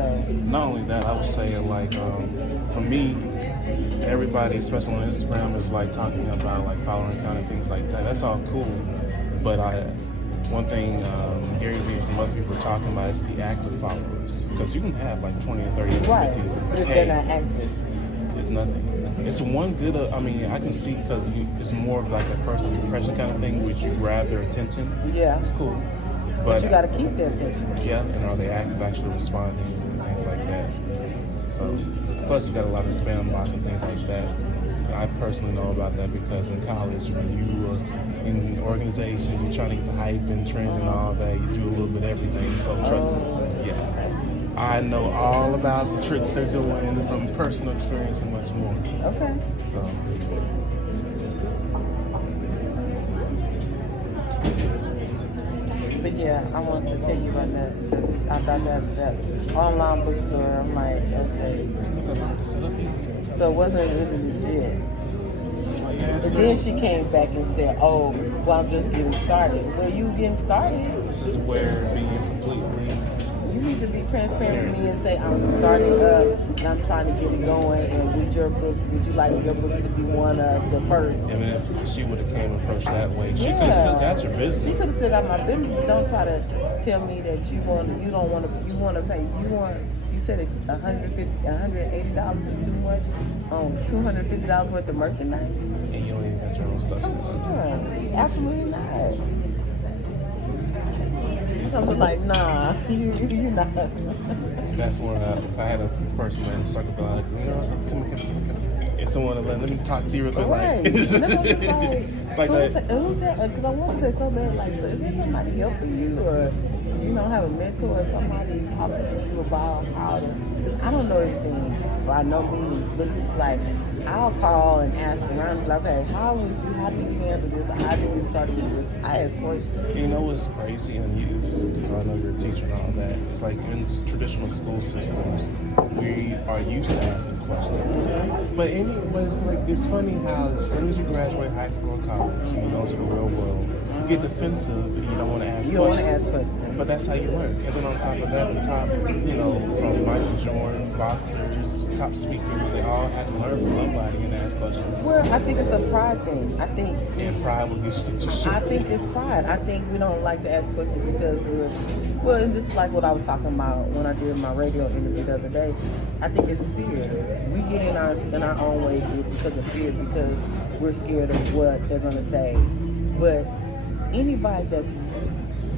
So not only that, I was saying like for me, everybody, especially on Instagram, is like talking about like following count and things like that. That's all cool, but one thing Gary Vee and some other people are talking about is the active followers, because you can have like 20 or 30 or 50. right, but if they're not active, it's nothing. It's one good. I mean, I can see because it's more of like a first impression kind of thing, which you grab their attention. yeah, It's cool. but you got to keep their attention. Yeah, and are they active, actually responding, and things like that. So, plus you got a lot of spam bots and things like that. I personally know about that because in college, when you were in organizations, you're trying to get the hype and trend and all that, you do a little bit of everything. So trust me, yeah. I know all about the tricks they're doing from personal experience and much more. Okay. So. But yeah, I wanted to tell you about that because I thought that online bookstore, I'm like, okay. So it wasn't really legit. But then she came back and said, oh, well, I'm just getting started. Well, you getting started? This is where being completely... You need to be transparent with me and say, I'm starting up and I'm trying to get it going. And with your book, would you like your book to be one of the first? I mean, if she would have came approached that way, she could have still got your business. She could have still got my business, but don't try to tell me that you want to pay. You said $180 is too much on $250 worth of merchandise? And you don't even got your own stuff. Absolutely not. So I was like, nah, you're not. That's when if I had a person in the circle, be like, you know, come. If someone would let me talk to you real quick, right. like, And then I was like, it's like that. Because I want to say so bad, like, so is there somebody helping you, or you don't have a mentor or somebody talking to you about how to? Because I don't know everything by no means, but it's just like I'll call and ask around, like, okay, how do you handle this? How do you start with this? I ask questions. You know what's crazy, and because I know you're a teacher and all that, it's like in traditional school systems, we are used to asking questions. But it's funny how as soon as you graduate high school or college, you go into the real world, you get defensive and you don't want to ask questions. You don't want to ask questions. But that's how you learn. And then on top of that, from Michael Jordan, boxers, top speakers, they all had to learn from somebody and ask questions. Well, I think it's a pride thing. I think pride will get you just I think it's pride. I think we don't like to ask questions because it's just like what I was talking about when I did my radio interview the other day. I think it's fear. We get in our own way because of fear, because we're scared of what they're gonna say. But anybody that's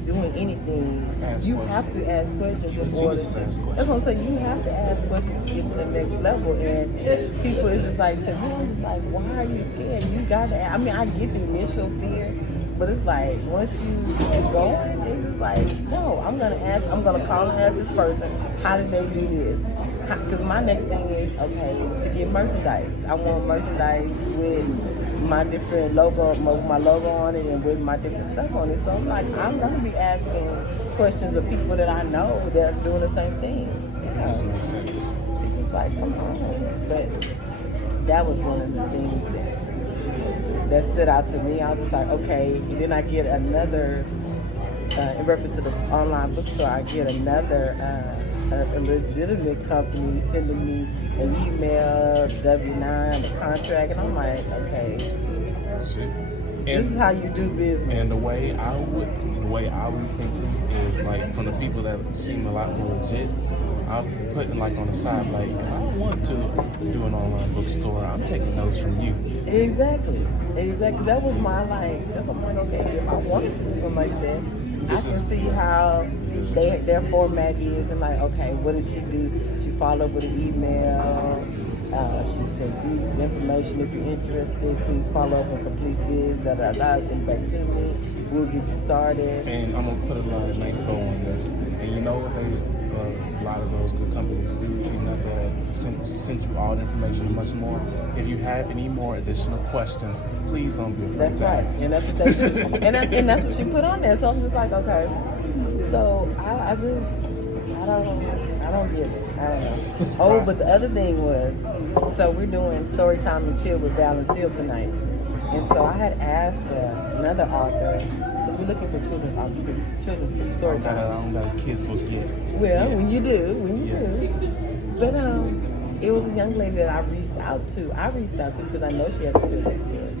doing anything, you have to ask questions in order to. That's what I'm saying. You have to ask questions to get to the next level. And people is just like, to me, I'm just like, why are you scared? You got to. I mean, I get the initial fear, but it's like once you get going, it's just like, no, I'm gonna call and ask this person, how did they do this? Because my next thing is, okay, to get merchandise. I want merchandise with my different logo, my logo on it, and with my different stuff on it. So I'm like, I'm gonna be asking questions of people that I know that are doing the same thing. That makes sense. It's just like, come on. But that was one of the things that stood out to me. I was just like, okay. And then I get another, in reference to the online bookstore, I get another a legitimate company sending me an email, W-9, a contract, and I'm like, okay, this is how you do business. And the way I would think is like from the people that seem a lot more legit, I'm putting like on the side, like if I want to do an online bookstore, I'm taking notes from you. Exactly. That was my that's I'm like, okay, if I wanted to do something like that, I can see how their format is, and like, okay, what did she do? She followed up with an email. She sent these information. If you're interested, please follow up and complete this. Send it back to me. We'll get you started. And I'm gonna put a lot of nice bow on this. And you know what a lot of those good companies do? You know, they send you all the information and much more. If you have any more additional questions, please don't be afraid. That's right, and that's what they do. and that's what she put on there. So I'm just like, okay. So I don't get it. I don't know. Oh, but the other thing was, so we're doing story time and chill with Valerie tonight, and so I had asked another author, we're looking for children's authors, children's book story I time. don't got a kid's book yet. Well, Yet. when you do. Yeah. But it was a young lady that I reached out to because I know she has a children's book.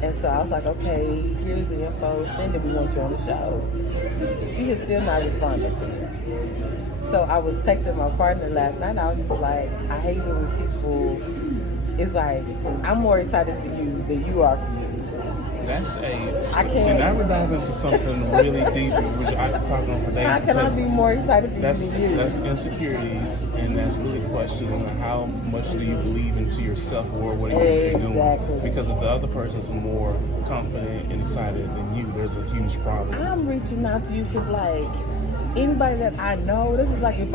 And so I was like, okay, here's the info. Send it. We want you on the show. She has still not responded to me. So I was texting my partner last night. I was just like, I hate it when people. It's like I'm more excited for you than you are for you. That's I can't. See, now we're diving into something really deep, which I could talk on for days. How can I be more excited for you than you? That's insecurities, and that's really questioning how much do you believe into yourself or what are you doing. Because if the other person's more confident and excited than you, there's a huge problem. I'm reaching out to you because, like, anybody that I know, this is like if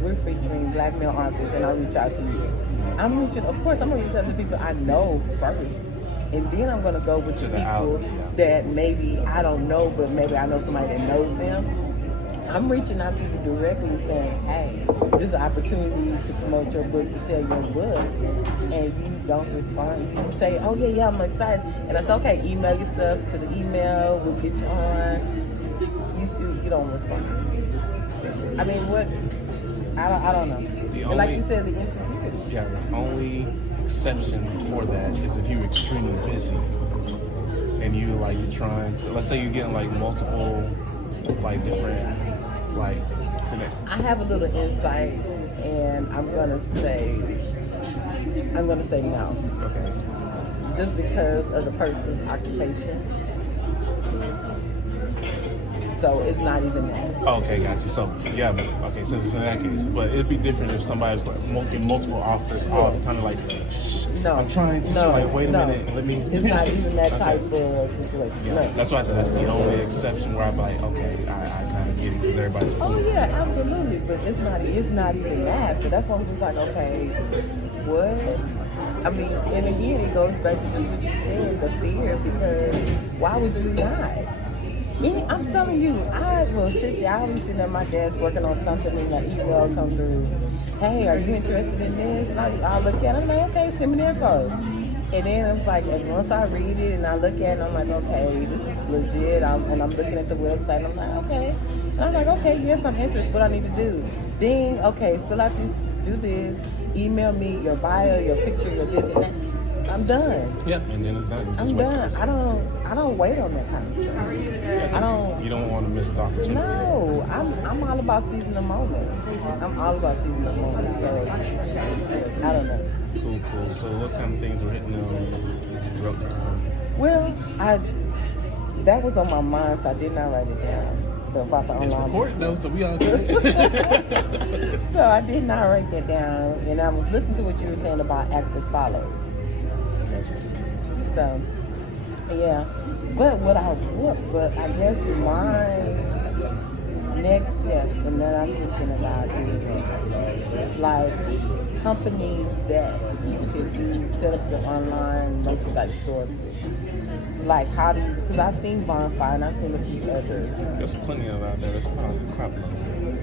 we're featuring black male authors and I reach out to you. Of course, I'm going to reach out to people I know first. And then I'm going to go with the people that maybe I don't know, but maybe I know somebody that knows them. I'm reaching out to you directly saying, hey, this is an opportunity to promote your book, to sell your book. And you don't respond. You say, oh, yeah, I'm excited. And I say, okay, email your stuff to the email. We'll get you on. You don't respond. I mean, what? I don't know. And like you said, the insecurity. Yeah, the only exception for that is if you're extremely busy and you're trying to, let's say you're getting multiple different connect. I have a little insight, and I'm gonna say no. Okay. Just because of the person's occupation. So it's not even that. Okay, got you. So yeah, okay. So it's in that case, but it'd be different if somebody's getting multiple offers all the time. No, I'm trying to wait a minute. Let me. It's not even that type of situation. Yeah, no. That's why I said that's the only exception where I'm like, okay, I kind of get it because everybody's. Oh yeah, absolutely. But it's not even that. So that's why I'm just like, okay, what? I mean, and again, it goes back to just what you said, the fear. Because why would you not? Yeah, I'm telling you, I will sit there. I'll be sitting at my desk working on something, and an email come through. Hey, are you interested in this? And I'll look at it. I'm like, okay, send me the info. And then I'm like, and once I read it and I look at it, I'm like, okay, this is legit. And I'm looking at the website. And I'm like, okay. And I'm like, okay, yes, I'm interested. What I need to do? Then, okay, fill out this, do this. Email me your bio, your picture, your this and that. I'm done. Yep, and then it's done. I'm done. I don't wait on that kind of stuff. You don't want to miss the opportunity. No, I'm all about seizing the moment. I'm all about seizing the moment. So I don't know. Cool. So what kind of things were hitting on? Well, that was on my mind, so I did not write it down. About the it's online recorded though, so we all good. So I did not write that down, and I was listening to what you were saying about active followers. So, yeah. But I guess my next steps and that I'm thinking about is companies that you can set up your online merchandise stores with. How do you, because I've seen Bonfire and I've seen a few others. There's plenty of out there. There's probably crap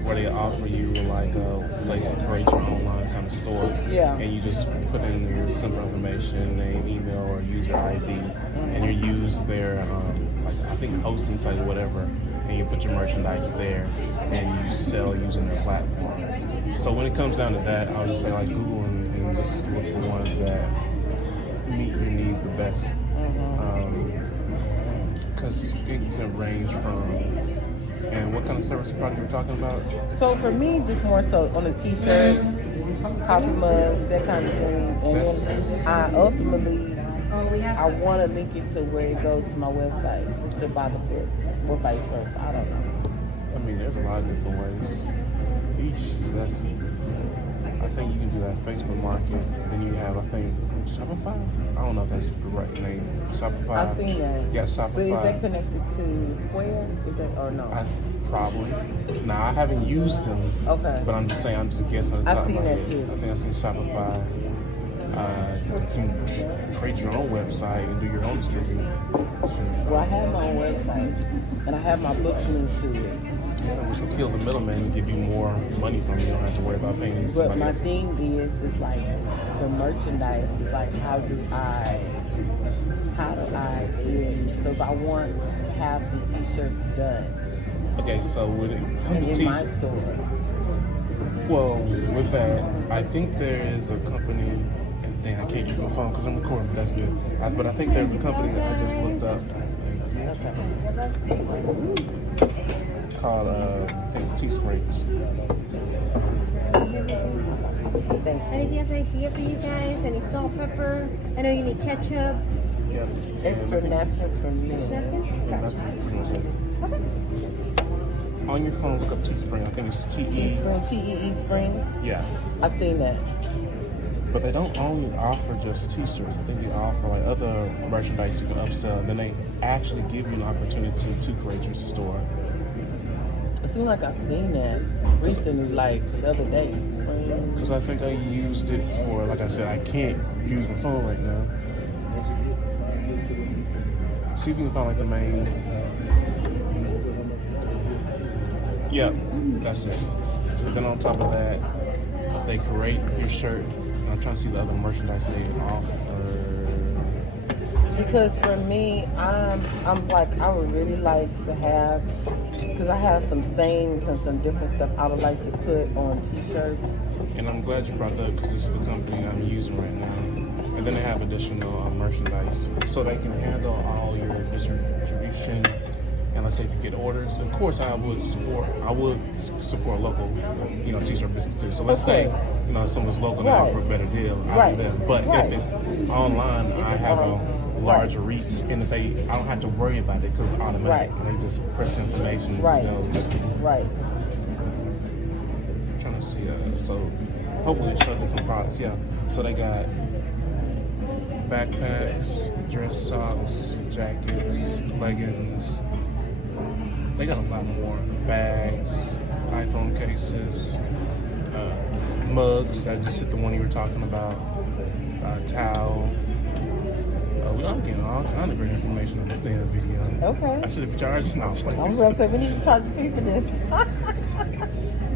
where they offer you a place to create your online kind of store. Yeah. And you just put in your simple information, name, email, or user ID, and you use their I think hosting site or whatever, and you put your merchandise there and you sell using their platform. So when it comes down to that, I'll just say Google and just look for ones that meet your needs the best. Because it can range from, and what kind of service product you're talking about? So for me, just more so on the t-shirts, coffee mugs, that kind of thing. And then I ultimately, I want to link it to where it goes to my website to buy the books or vice versa. I don't know. I mean, there's a lot of different ways. I think you can do that Facebook Market. Then you have, I think, Shopify? I don't know if that's the right name. Shopify. I've seen that. Yeah, Shopify. But is that connected to Square? Is that, or no? Probably. Now, I haven't used them. Okay. But I'm just saying, I'm just guessing. I've seen that too. I think I've seen Shopify. You can create your own website and do your own distribution. Well, I have my own website, and I have my books linked to it. Yeah, which will kill the middleman and give you more money from you. You don't have to worry about paying But my thing is, it's the merchandise. It's how do I how do I get? So if I want to have some T-shirts done Okay, so would it come and to in my store, Well, with that, I think there is a company, and dang, I can't use my phone because I'm recording, but that's good. But I think there's a company that I just looked up called, I think, Teesprings. thank you. Anything else I can get for you guys? Any salt, pepper? I know you need ketchup. Yep. Extra napkins for me. Napkins? Yeah, that's pretty much it. Okay. On your phone, look up Teespring. I think it's T-E. Teespring, T-E-E Spring. Yeah. I've seen that. But they don't only offer just T-shirts. I think they offer like other merchandise you can upsell. Then they actually give you an opportunity to create your store. It seems like I've seen that recently, like the other day. Spring. Because I think I used it for, like I said, I can't use my phone right now. See if you can find like the main. Yep, that's it. Then on top of that, they create your shirt. I'm trying to see the other merchandise they offer. Because for me, I'm like, I would really like to have, because I have some sayings and some different stuff I would like to put on T-shirts. And I'm glad you brought that up because this is the company I'm using right now. And then they have additional merchandise, so they can handle all your distribution. And let's say if you get orders, of course I would support local, T-shirt business too. So let's say, someone's local and they offer a better deal, I'll do that. But if it's online, I have a larger reach, and I don't have to worry about it because it's automatic. They just press the information and it goes. Right. I'm trying to see, so hopefully they show different products. Yeah. So they got backpacks, dress socks, jackets, leggings. They got a lot more. Bags, iPhone cases, mugs. I just hit the one you were talking about. Towel. I'm getting all kind of great information on this damn video. Okay. I should have charged now. I was going to say, we need to charge a fee for this.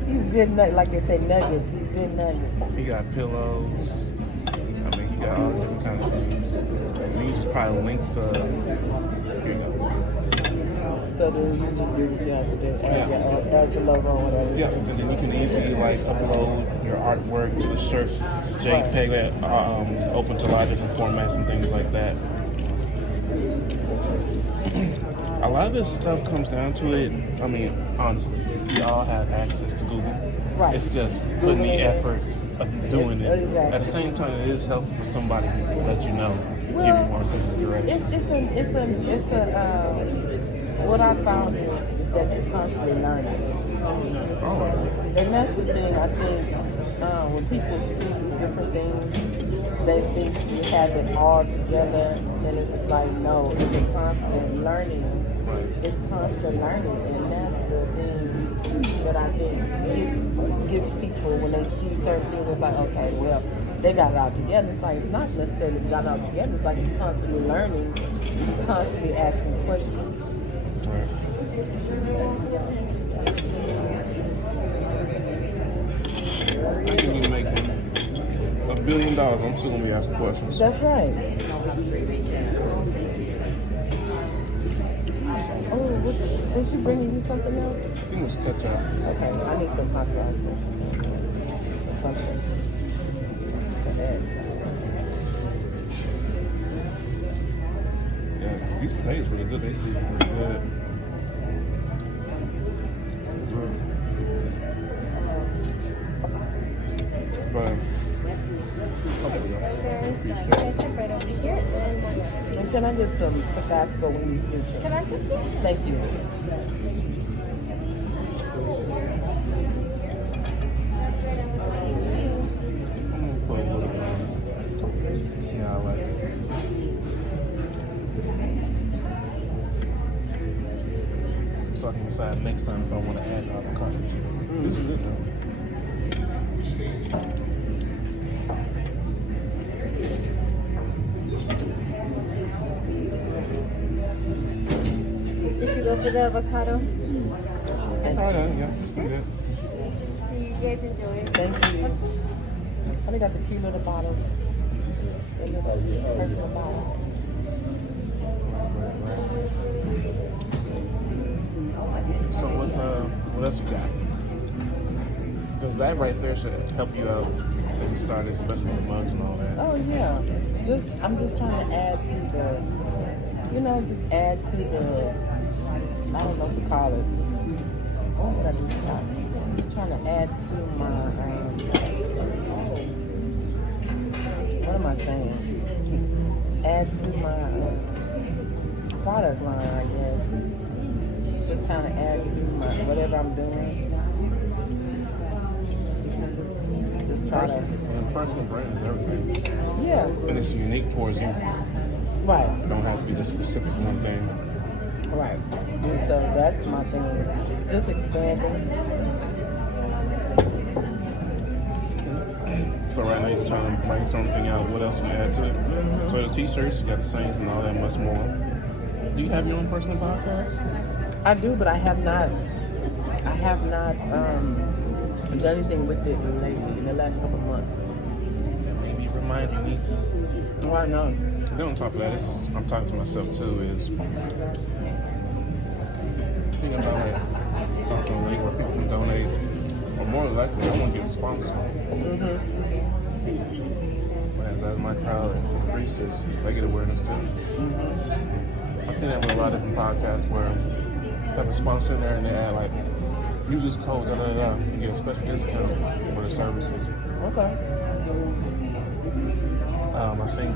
He's good, like they say, nuggets. He's good nuggets. He got pillows. I mean, he got all different kind of things. And you just probably link the, So then you just do what you have to do. Add your logo or whatever. Yeah, and then you can easily upload your artwork to the shirt, JPEG, that open to a lot of different formats and things like that. A lot of this stuff comes down to it. I mean, honestly, we all have access to Google. Right. It's just putting the efforts of doing it. Exactly. At the same time, it is helpful for somebody to let you know, give you more sense of direction. What I found is that you're constantly learning. And that's the thing, I think, when people see different things, they think you have it all together, and it's just like, no, it's a constant learning. It's constant learning, and that's the thing that I think gets people when they see certain things. It's like, okay, well, they got it all together. It's like, it's not necessarily got it all together. It's like you're constantly learning, you're constantly asking questions. I can be making $1 billion. I'm still gonna be asking questions. That's right. Oh, was she bringing you something else? I think it was ketchup. Okay, I need some hot sauce or something to add to it. Yeah, these potatoes really good. They season pretty good. But There's ketchup right over here and one more. And can I get some Tabasco when you do chicken? Tabasco, please? Thank you. I'm gonna put a little bit on. See how I like it. So I can decide next time if I want to add avocado. This is good though. Did you go for the avocado? Oh yeah, it's pretty good. You guys enjoy it? Thank you. I got the cute little bottles. The little personal bottle. So what else you got? Because that right there should help you out when you start, especially with mugs and all that. Oh yeah. I'm just trying to add to the, just add to the, I don't know what to call it. What I do stop. Just trying to add to my, what am I saying? Add to my product line, I guess. Just kind of add to my, whatever I'm doing. Just try to. Personal brand is everything. Yeah. And it's unique towards you. Right. It don't have to be the specific one thing. Right. And so that's my thing. Just expanding. So right now you're trying to bring something out. What else you add to it? Mm-hmm. So your t-shirts, you got the sayings and all that much more. Do you have your own personal podcast? I do, but I have not done anything with it lately in the last couple months. Maybe remind you need to. Why not? Then on top of that, I'm talking to myself too, is thinking about like something late where people can donate, or more likely, I want to get a sponsor. Mm-hmm. As my crowd increases, they get awareness too. Mm-hmm. I've seen that with a lot of different podcasts where they have a sponsor in there and they add like, use this code, and get a special discount for the services. Okay. I think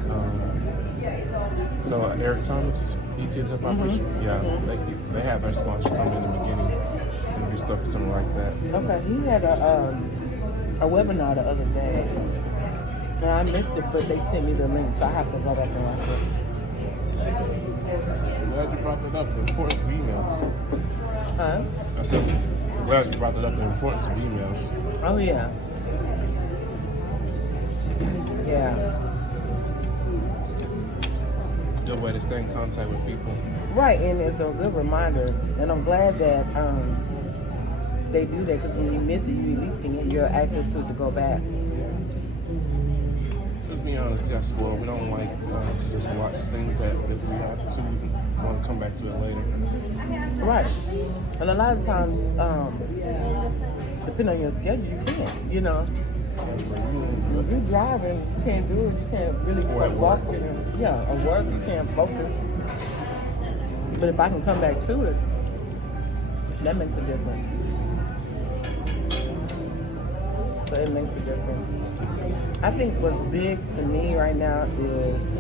Eric Thomas, ET the Hip Hop Preacher, they have their sponsor come in the beginning and do stuff something like that. Okay. He had a webinar the other day. Now I missed it, but they sent me the link, so I have to go back and watch it. I'm glad you brought that up, the importance of emails. Huh? I'm glad you brought that up, the importance of emails. Oh yeah. Yeah. Good way to stay in contact with people. Right, and it's a good reminder, and I'm glad that they do that, because when you miss it, you at least can get your access to it to go back. Just be honest, we got spoiled. We don't like to just watch things that if we have to, we want to come back to it later. Right, and a lot of times, depending on your schedule, you can't, So If you're driving, you can't do it. You can't really Or at walk. work. At work, you can't focus. But if I can come back to it, that makes a difference. So it makes a difference. I think what's big to me right now is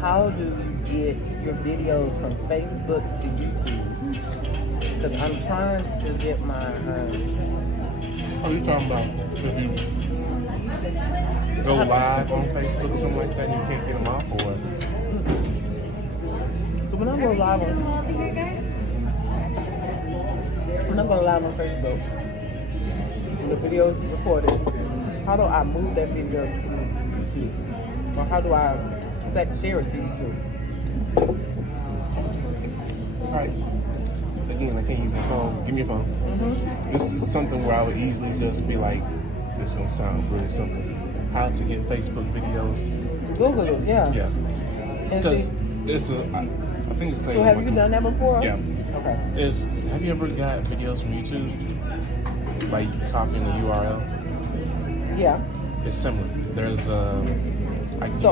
how do you get your videos from Facebook to YouTube? Because I'm trying to get my... Oh, you talking about if you go live on Facebook or something like that and you can't get them off, or what? So when I go live on Facebook, and the video is recorded, how do I move that video to YouTube? Or how do I share it to YouTube? All right. Again, I can't use my phone. Give me your phone. Mm-hmm. This is something where I would easily just be like, this is going to sound really simple. How to get Facebook videos. Google it, yeah. Yeah. Because it's I think it's the same. So have you done that before? Yeah. Okay. Have you ever got videos from YouTube by copying the URL? Yeah. It's similar. There's So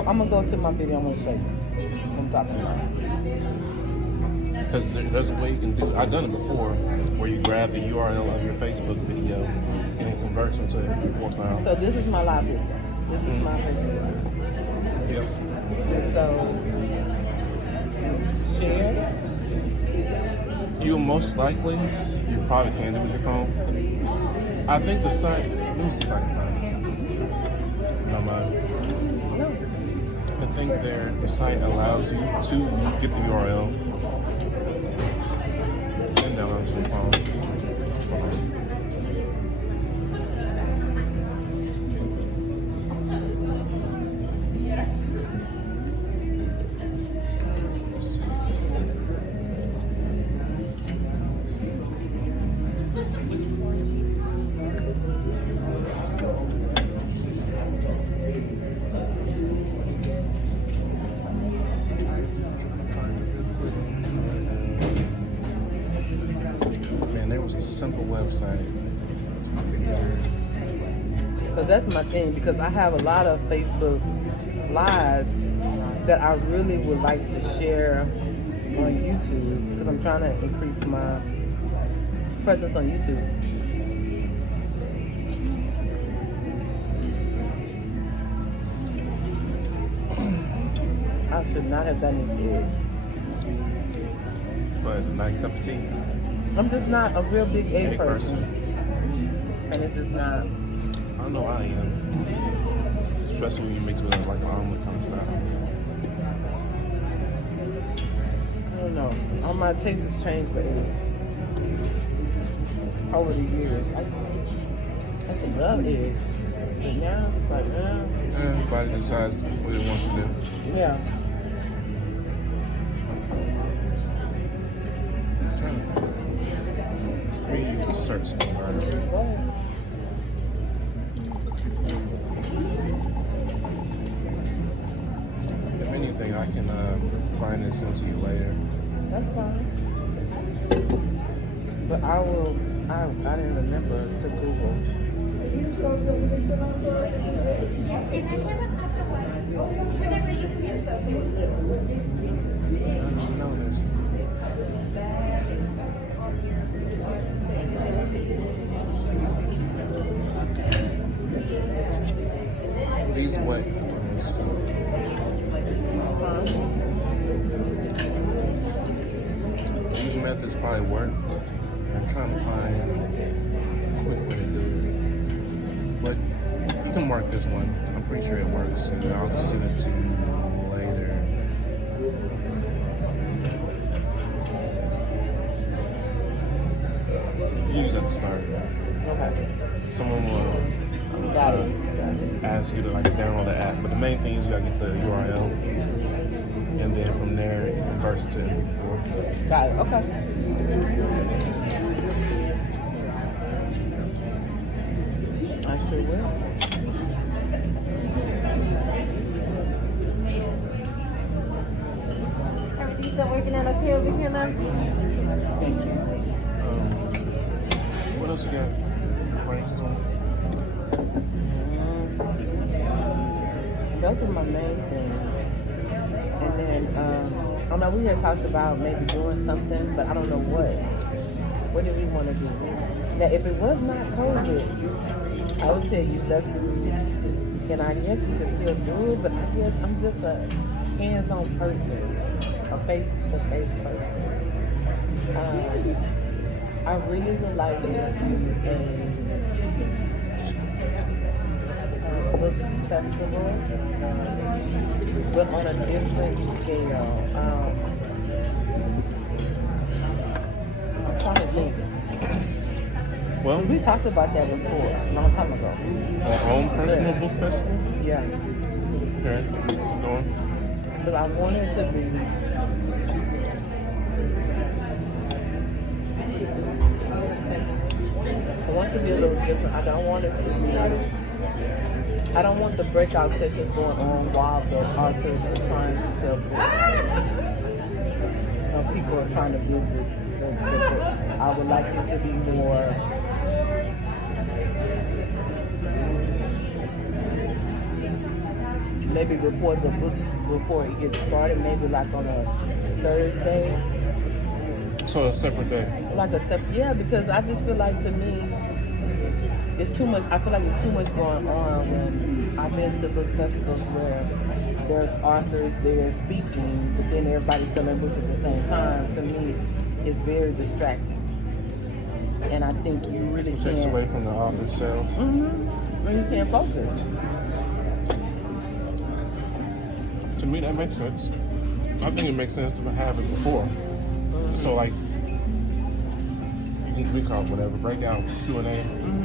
I'm going to go to my video. I'm going to show you what I'm talking about. Because there's a way you can do, I've done it before, where you grab the URL of your Facebook video and it converts into a MP4 file. So this is my live video. This is my Facebook live. Yep. And so, share. You most likely, you probably can do it with your phone. I think the site, let me see if I can find it. No mind. No. I think the site allows you to get the URL and download to your phone. Man, there was a simple website. So that's my thing, because I have a lot of Facebook lives that I really would like to share on YouTube, because I'm trying to increase my presence on YouTube. I should not have done these eggs. But nice cup of tea. I'm just not a real big egg Egg person. And it's just not. I know I am. Especially when you mix with like an omelet kind of style. I don't know. All my taste has changed for eggs over the years. I used to love eggs, but now it's like, Everybody decides what it wants to do. yeah. We use a search songwriter. Go ahead. If anything, I can find and send to you later. That's fine. But I didn't remember to Google. These what? These methods probably work. I'm trying to find a quick way to do it. But you can mark this one. I'm pretty sure it works. And I'll just send it to you later. You use at the start. Okay. Someone will Got it. ask you to like download the app. But the main thing is you gotta get the URL. And then from there it converts to MP4. Got it. Okay. I sure will. Everything's all working out okay over here, love? Thank you. What else you got? Brainstorm. Those are my main things. And then, I know we had talked about maybe doing something, but I don't know what. What do we want to do? Now, if it was not COVID, I would tell you let's do it. And I guess we could still do it, but I guess I'm just a hands-on person, a face-to-face person. I really would like to do a book festival, but on a different scale. I'm trying to think. Well, We talked about that before, a long time ago. our own personal book festival? Yeah. Okay, go on. But I want it to be I want it to be a little different. I don't want it to be I don't want the breakout sessions going on while the authors are trying to sell books. People are trying to visit the books. I would like it to be more maybe before it gets started, maybe like on a Thursday. So a separate day. Like a separate, yeah, because I just feel like to me, it's too much. I feel like it's too much going on when I've been to book festivals where there's authors there speaking, but then everybody's selling books at the same time. To me, it's very distracting, and I think you really It takes can't. away from the author sales. When you can't focus. To me, that makes sense. I think it makes sense to have it before. So like, you can recall whatever, break down Q&A,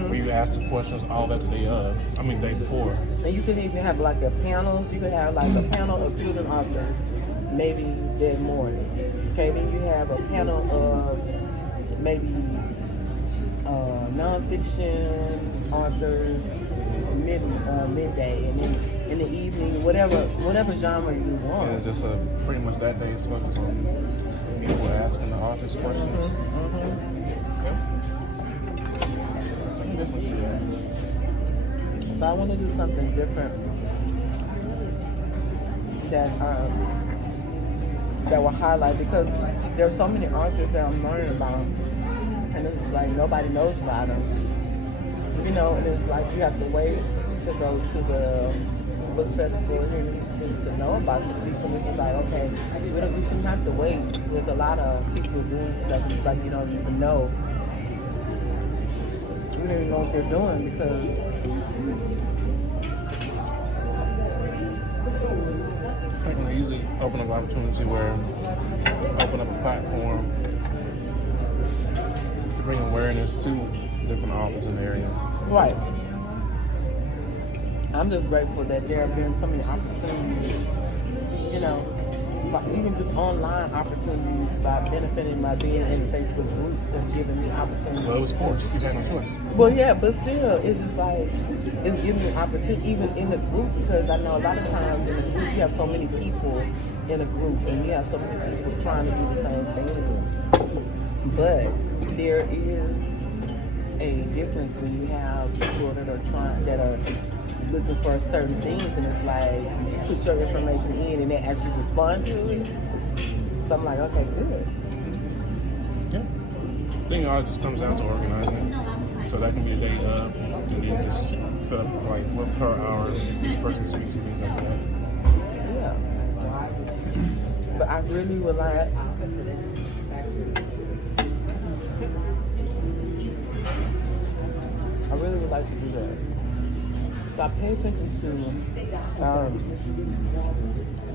where you ask the questions all that the day of. I mean, day before. And you can even have like a panels. You could have like a panel of children authors, maybe that morning. Okay, then you have a panel of maybe nonfiction authors midday, and then in the evening, whatever genre you want. And it's just pretty much that day is focused on people asking the authors questions. So I want to do something different that will highlight, because there's so many authors that I'm learning about, and it's like nobody knows about them. You know, and it's like you have to wait to go to the book festival here in Houston to know about these people. It's like, okay, we shouldn't have to wait. There's a lot of people doing stuff. It's like you don't even know. You don't even know what they're doing, because I can easily open up an opportunity where open up a platform to bring awareness to different authors in the area. right. I'm just grateful that there have been so many opportunities, you know, even just online opportunities by benefiting by being in Facebook groups and giving me opportunities. Well, it was forced. You had no choice. Well, yeah, but still, it's just like, it's giving me opportunity, even in the group, because I know a lot of times in the group, you have so many people in a group, and you have so many people trying to do the same thing. But there is a difference when you have people that are looking for certain things, and it's like you put your information in and they actually respond to it. So I'm like, okay, good. Yeah. I think it all just comes down to organizing. So that can be a day of, and then just set up like what per hour this person speaks and things like that. Yeah. But I really would like, to do that. So I pay attention to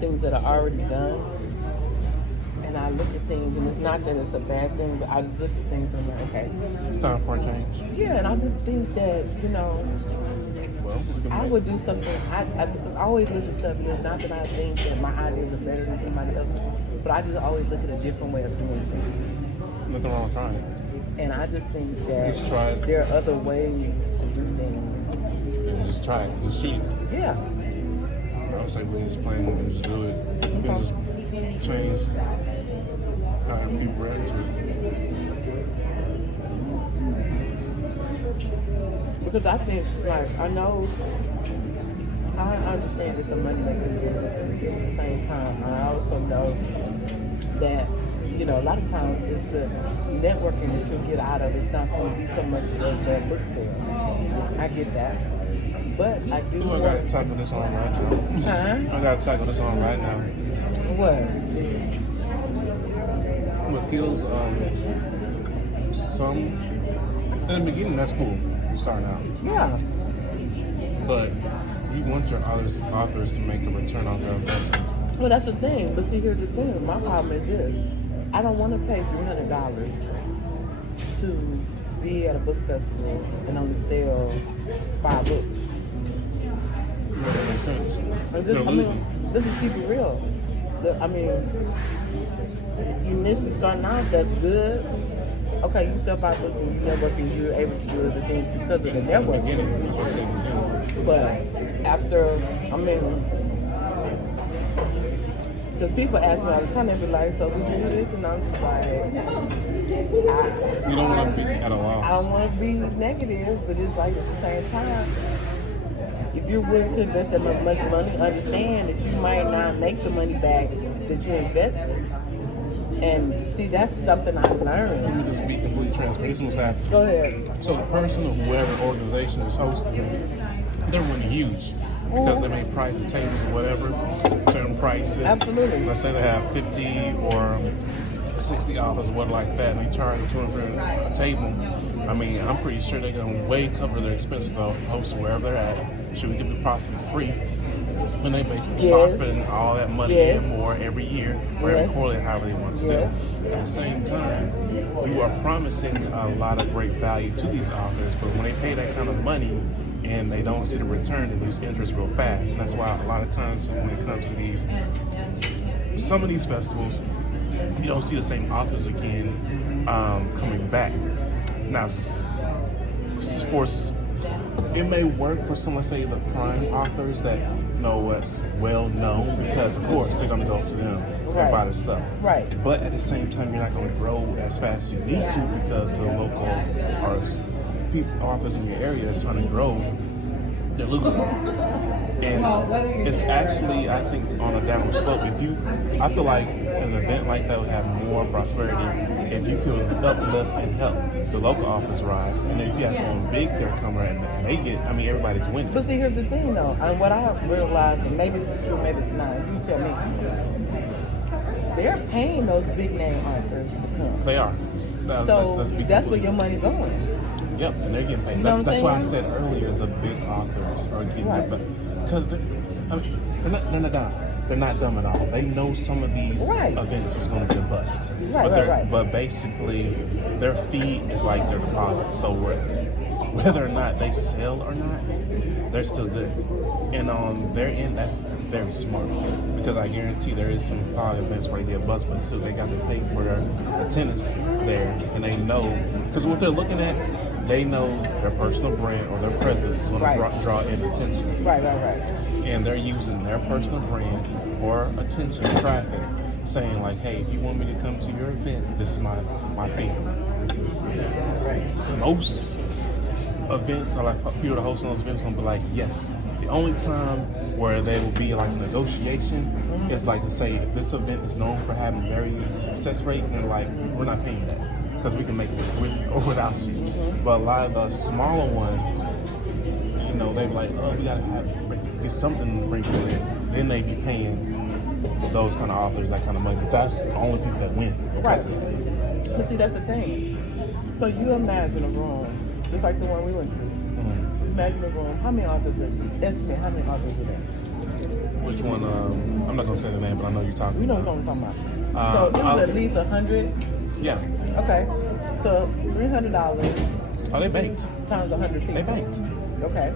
things that are already done, and I look at things, and it's not that it's a bad thing, but I look at things and I'm like, okay, It's time for a change. yeah, and I just think that, you know, Well, we can I make- would do something. I always look at stuff, and it's not that I think that my ideas are better than somebody else's, but I just always look at a different way of doing things. nothing wrong with trying it. And I just think Just try that it. there are other ways to do things. And just try it. Just shoot it. Yeah. I would say we can just plan it and just do it. We can just change how people react to it. Because I think, like, I understand it's a money-making business, and at the same time, I also know that, you know, a lot of times it's the networking that you'll get out of. It's not going to be so much of the book sale. I get that. But I do I got to tackle this on right now. Huh? I got to tackle this on right now. What? What feels some in the beginning, that's cool. You're starting out. Yeah. But you want your authors to make a return on their investment. Well, that's the thing. But see, here's the thing. My problem is this. I don't want to pay $300 to be at a book festival and only sell 5 books. That makes sense. And You're losing. this is keep it real. Initially starting out, that's good. Okay, you sell 5 books and you network and you're able to do other things because of the In the network. beginning, that's what I said in the beginning. But after, because people ask me all the time, they be like, so would you do this? And I'm just like, You don't want to be at a loss. I don't want to be negative, but it's like at the same time, if you're willing to invest that much money, understand that you might not make the money back that you invested. And see, that's something I Let learned. me just be completely transparent. This is what's happening. Go ahead. So the person or whoever organization is hosting it, they're winning huge because they may price the tables or whatever, certain prices. Absolutely. Let's say they have 50 or 60 authors or what like that, and they charge $200 for a table. I mean, I'm pretty sure they're going to way cover their expenses though, host wherever they're at. Should we give the possibly free? And they basically Yes. profiting all that money Yes. in more every year or every Yes. quarter, however they want to Yes. do. At the same time, you are promising a lot of great value to these authors, but when they pay that kind of money and they don't see the return, they lose interest real fast. And that's why a lot of times when it comes to some of these festivals, you don't see the same authors again coming back. Now, it may work for some, let's say, the prime authors that know what's well known, because of course they're going to go to them to Right. buy their stuff. Right. But at the same time, you're not going to grow as fast as you need to because the local authors in your area is trying to grow they're losing. And it's actually, I think, on a downward slope. I feel like an event like that would have more prosperity if you could uplift and help the local office rise. And if you have someone big there come around and make it, I mean, everybody's winning. But see, here's the thing, though. And what I realized, and maybe it's true, maybe it's not. You tell me. They're paying those big name authors to come. They are. That's where your money's going. Yep, and they're getting paid. You know That's why I said earlier the big authors are getting Right. paid. Because they're not dumb. They're not dumb at all. They know some of these events is going to be a bust. Right. But basically, their fee is like their deposit. So whether or not they sell or not, they're still good. And on their end, that's very smart. Because I guarantee there is some probably events where they get bust, but still they got to pay for their attendance there. And they know, because what they're looking at, they know their personal brand or their presence is going to draw in attention. Right. And they're using their personal brand or attention traffic, saying like, hey, if you want me to come to your event, this is my fee. Most events, or like people that host those events, going to be like, yes. The only time where they will be like negotiation is like to say, if this event is known for having very success rate, and they're like, we're not paying that. Because we can make it with or without you. But a lot of the smaller ones, you know, they're like, oh, we gotta get something to bring people in. Then they be paying those kind of authors that kind of money. But that's the only people that win. Right. But see, that's the thing. So you imagine a room, just like the one we went to. Imagine a room. How many authors were there? Estimate how many authors were there? Which one? I'm not gonna say the name, but I know you're talking. You know what I'm talking about. So it was at least 100. Yeah. Okay. So $300. Oh, they banked. Times 100 people. They banked. Okay.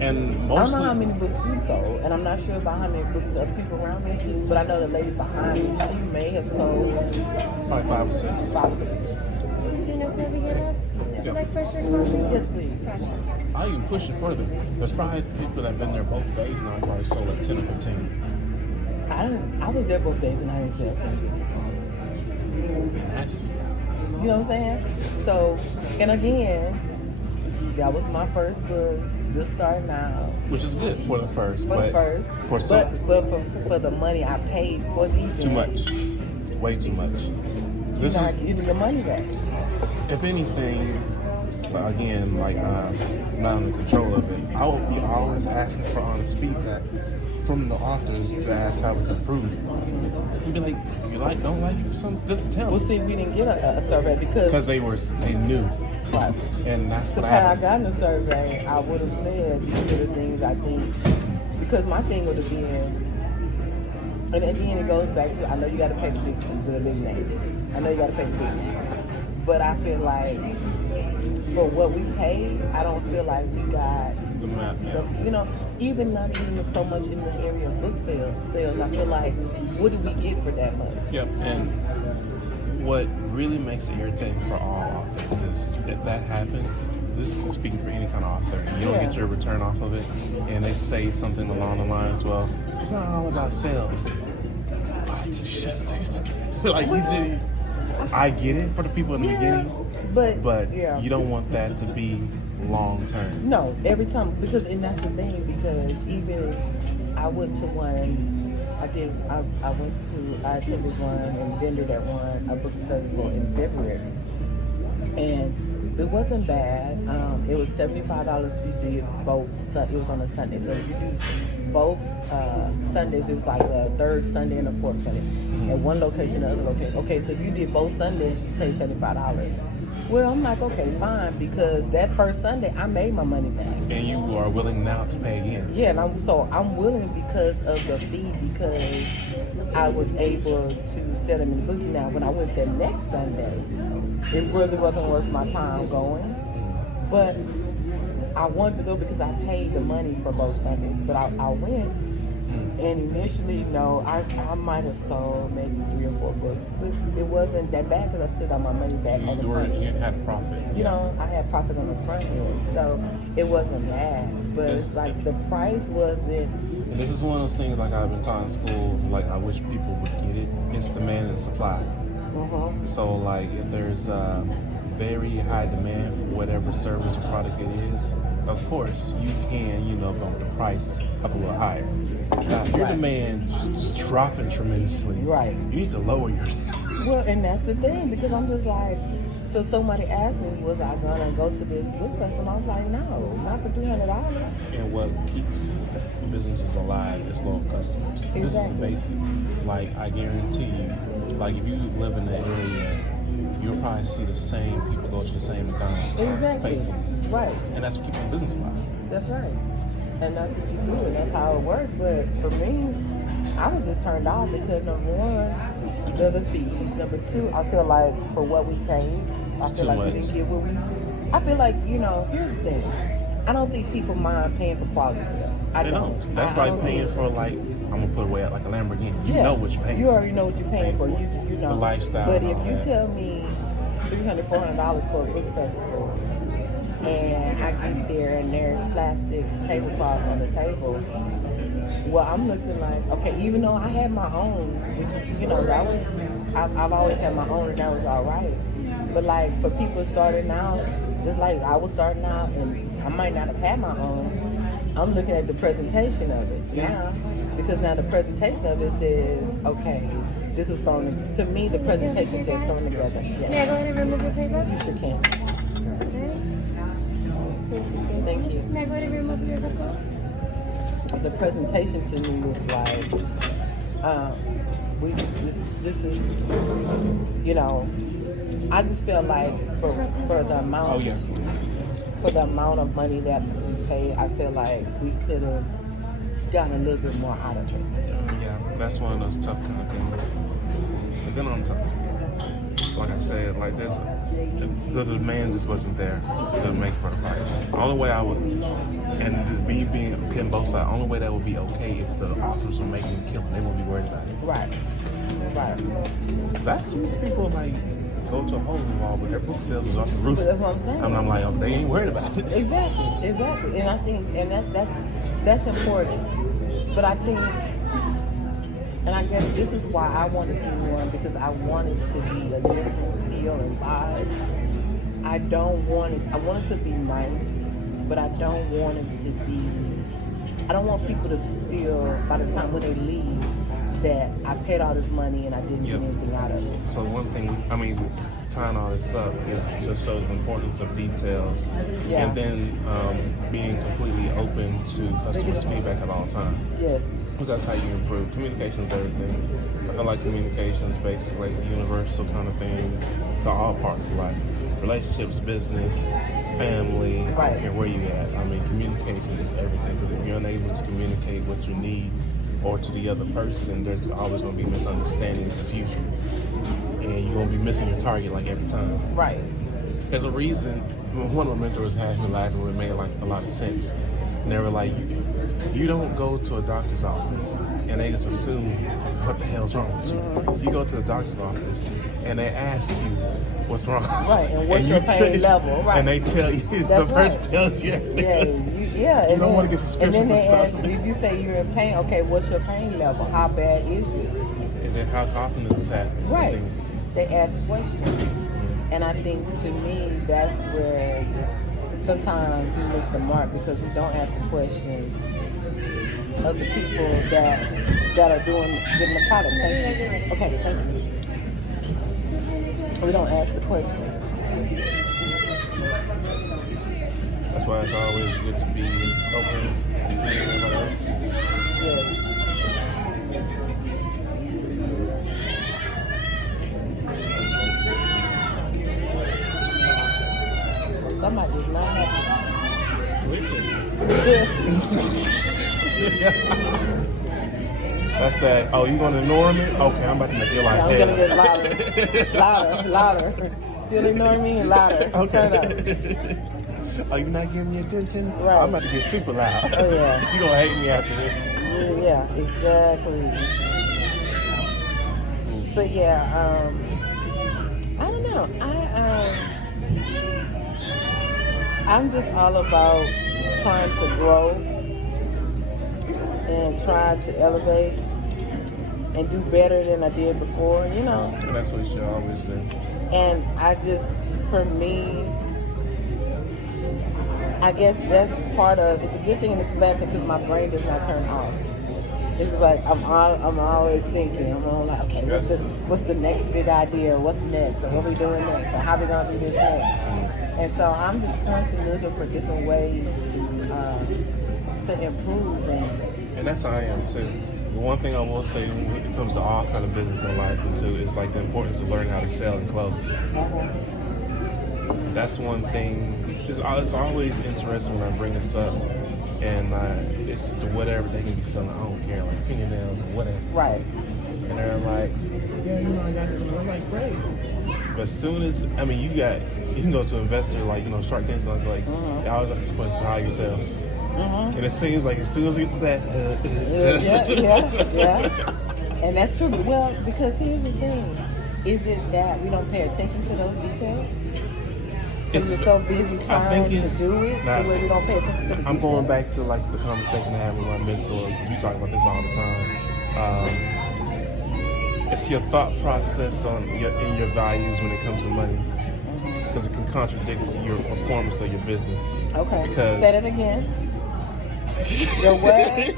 And mostly, I don't know how many books you sold, and I'm not sure about how many books the people around me, but I know the lady behind me, she may have sold probably 5 or 6. 5 or 6. Do you know Chloe Hannah? Would you like fresh coffee? Yes, please. I'll even push it further. There's probably people that have been there both days now, probably sold like 10 or 15. I was there both days and I didn't sell 10. That's, you know what I'm saying? So, and again, that was my first book, just starting out. which is good for the first. For the first. For the money I paid for the event. Too much. Way too much. You're not getting your money back. If anything, again, like I'm not in control of it, I will be always asking for honest feedback from the authors that ask how we can improve it. You'd be like, if you like, don't like it, something, just tell Well, me. see, we didn't get a survey because They knew. right. And that's what Because had I happened. gotten a survey, I would have said these are the things I think. Because my thing would have been, and again, it goes back to, I know you got to pay the big names. I know you got to pay the big names. But I feel like for what we paid, I don't feel like we got, The map, yeah. you know, even not even so much in the area of book sales. I feel like, what did we get for that much? Yep, and what really makes it irritating for all authors is if that happens, this is speaking for any kind of author, and you don't get your return off of it, and they say something along the lines, well, it's not all about sales. Why did you just say that? Like, you did. I get it for the people in the beginning, but you don't want that to be long term. No, every time, because, and that's the thing, because even I went to one, I attended one and vendor that one, a book festival in February, and it wasn't bad. It was $75 if you did both, it was on a Sunday, so if you do both Sundays, it was like the third Sunday and the fourth Sunday, at one location, the other location. Okay, so if you did both Sundays, you paid $75. Well, I'm like, okay, fine, because that first Sunday, I made my money back. And you are willing now to pay again. Yeah, and I'm willing because of the fee, because I was able to sell them in books. Now, when I went the next Sunday, it really wasn't worth my time going, but I wanted to go because I paid the money for both Sundays. But I went, and initially, I might have sold maybe 3 or 4 books, but it wasn't that bad because I still got my money back on the front end. You had profit. You know, I had profit on the front end, so it wasn't bad. But it's like the price wasn't. And this is one of those things, like I've been taught in school, like I wish people would get it. It's demand and supply. So like if there's very high demand for whatever service or product it is, of course you can, bump the price up a little higher. Now, if your demand is dropping tremendously, Right. you need to lower your. Well, and that's the thing, because I'm just like, so somebody asked me, was I gonna go to this book festival? I was like, no, not for $300. And what keeps businesses alive is loyal customers. Exactly. This is the basic. Like, I guarantee you, like if you live in the area, you'll probably see the same people go to the same McDonald's cars Exactly. faithfully. Right. And that's what keeps the business alive. That's right. And that's what you do, and that's how it works. But for me, I was just turned off because number one, the fees. Number two, I feel like for what we paid, I It's feel too like we much. didn't get what we. I feel like, here's the thing. I don't think people mind paying for quality stuff. I They don't. don't. That's I like don't paying think- for I'm gonna put away like a Lamborghini. You Yeah. know what you're paying. You already know what you're paying for. You know The lifestyle But and if all you that. tell me $300, $400 for a book festival, and I get there and there's plastic tablecloths on the table, well, I'm looking like, okay, even though I had my own, which is, that was, I've always had my own, and that was all right. But like for people starting out, just like I was starting out, and I might not have had my own, I'm looking at the presentation of it. Yeah. Because now the presentation of it says, okay, this was thrown, to me the presentation said thrown together. May I Yeah. go ahead and remove your paper? You sure can. Perfect. Thank you. May I go ahead and remove yours as well? The presentation to me was like, this is, I just felt like for the amount, Oh, yeah. for the amount of money that we paid, I feel like we could have gotten a little bit more out of it. Yeah, that's one of those tough kind of things. But then on top, like I said, like the demand just wasn't there to make for the price. The only way I would, and me being on both sides, the only way that would be okay if the authors were making a killing. They won't be worried about it. Right. Because I see some people go to a hole in the wall, but their book sales is off the roof. But that's what I'm saying. And I'm like, oh, they ain't worried about it. Exactly. And I think, and that's important. But I think, and I guess this is why I want to do one, because I want it to be a different feel and vibe. I want it to be nice, but I don't want it to be, I don't want people to feel by the time when they leave that I paid all this money and I didn't get anything out of it. So one thing, tying all this up is just shows the importance of details, Yeah. and then being completely open to customers' feedback at all times. Yes. Because that's how you improve. Communication is everything. I feel like communication is basically a universal kind of thing to all parts of life. Relationships, business, family, I Right. don't care where you at. Communication is everything. Because if you're unable to communicate what you need or to the other person, there's always going to be misunderstandings, confusion. And you're going to be missing your target like every time. Right. There's a reason. One of my mentors had me laughing when it made a lot of sense. And they were like, you don't go to a doctor's office and they just assume what the hell's wrong with you. You go to the doctor's office and they ask you what's wrong. Right, and what's your pain level, right. And they tell you, That's the person right. tells you everything. You don't want to get suspicious And then of they ask, stuff. did you say you're in pain? Okay, what's your pain level? How bad is it? Is it how often does this happen? Right. They ask questions. And I think to me, that's where sometimes we miss the mark, because we don't ask the questions of the people that are getting the product. Thank you. Okay, thank you. We don't ask the questions. That's why it's always good to be open. Yes. Somebody is not happy. That's that. Oh, you gonna ignore me? Okay, I'm about to make your life I'm gonna hell. get louder. Still ignoring me and louder. Turn up. Oh, you not giving me attention? Right. I'm about to get super loud. Oh, yeah. You gonna hate me after this? Yeah, exactly. But yeah, I don't know. I'm just all about trying to grow and try to elevate and do better than I did before, And that's what you should always do. And I just for me, I guess that's part of, it's a good thing and it's a bad thing because my brain does not turn off. It's like I'm always thinking. I'm all like, okay, what's the next big idea? What's next? Or what we doing next? Or how we gonna do this next? And so I'm just constantly looking for different ways to improve things. And that's how I am too. The one thing I will say when it comes to all kind of business in life and too is like the importance of learning how to sell and close. That's one thing. It's always interesting when I bring this up, and it's to whatever they can be selling. I don't care, like fingernails or whatever. Right. And they're like, yeah, you know, I got it. And I'm like, great. But as soon as you can go to an investor like Shark Tank, and I was like, I always ask this question: how are your sales? And it seems like as soon as it gets to that, yeah. And that's true. Well, because here's the thing: is it that we don't pay attention to those details? Because we're so busy trying to do it, to where we don't pay attention to the details. I'm going back to like the conversation I have with my mentor, because we talk about this all the time. It's your thought process in your values when it comes to money, because it can contradict your performance of your business. Okay. Because say that again. Your what?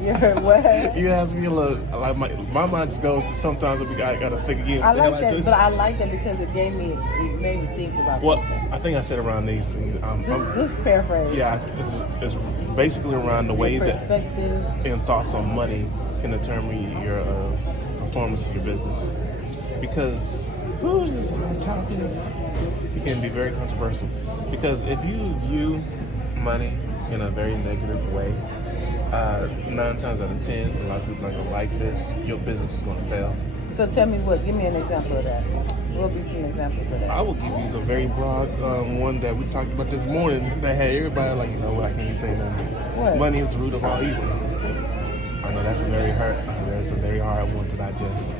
Your what? You ask me a little, like my mind just goes to sometimes I gotta think again. I like that, but I like that because it made me think about something. I think I said around these things. Just paraphrase. Yeah, it's basically around the way perspective and thoughts on money can determine your performance of your business. Because this is a hot topic. It can be very controversial. Because if you view money in a very negative way, 9 times out of 10, a lot of people are not gonna like this. Your business is gonna fail. So tell me give me an example of that. What would be some examples of that? I will give you the very broad one that we talked about this morning that had everybody like, what, I can't even say nothing. What? Money is the root of all evil. I know that's a very hard one to digest.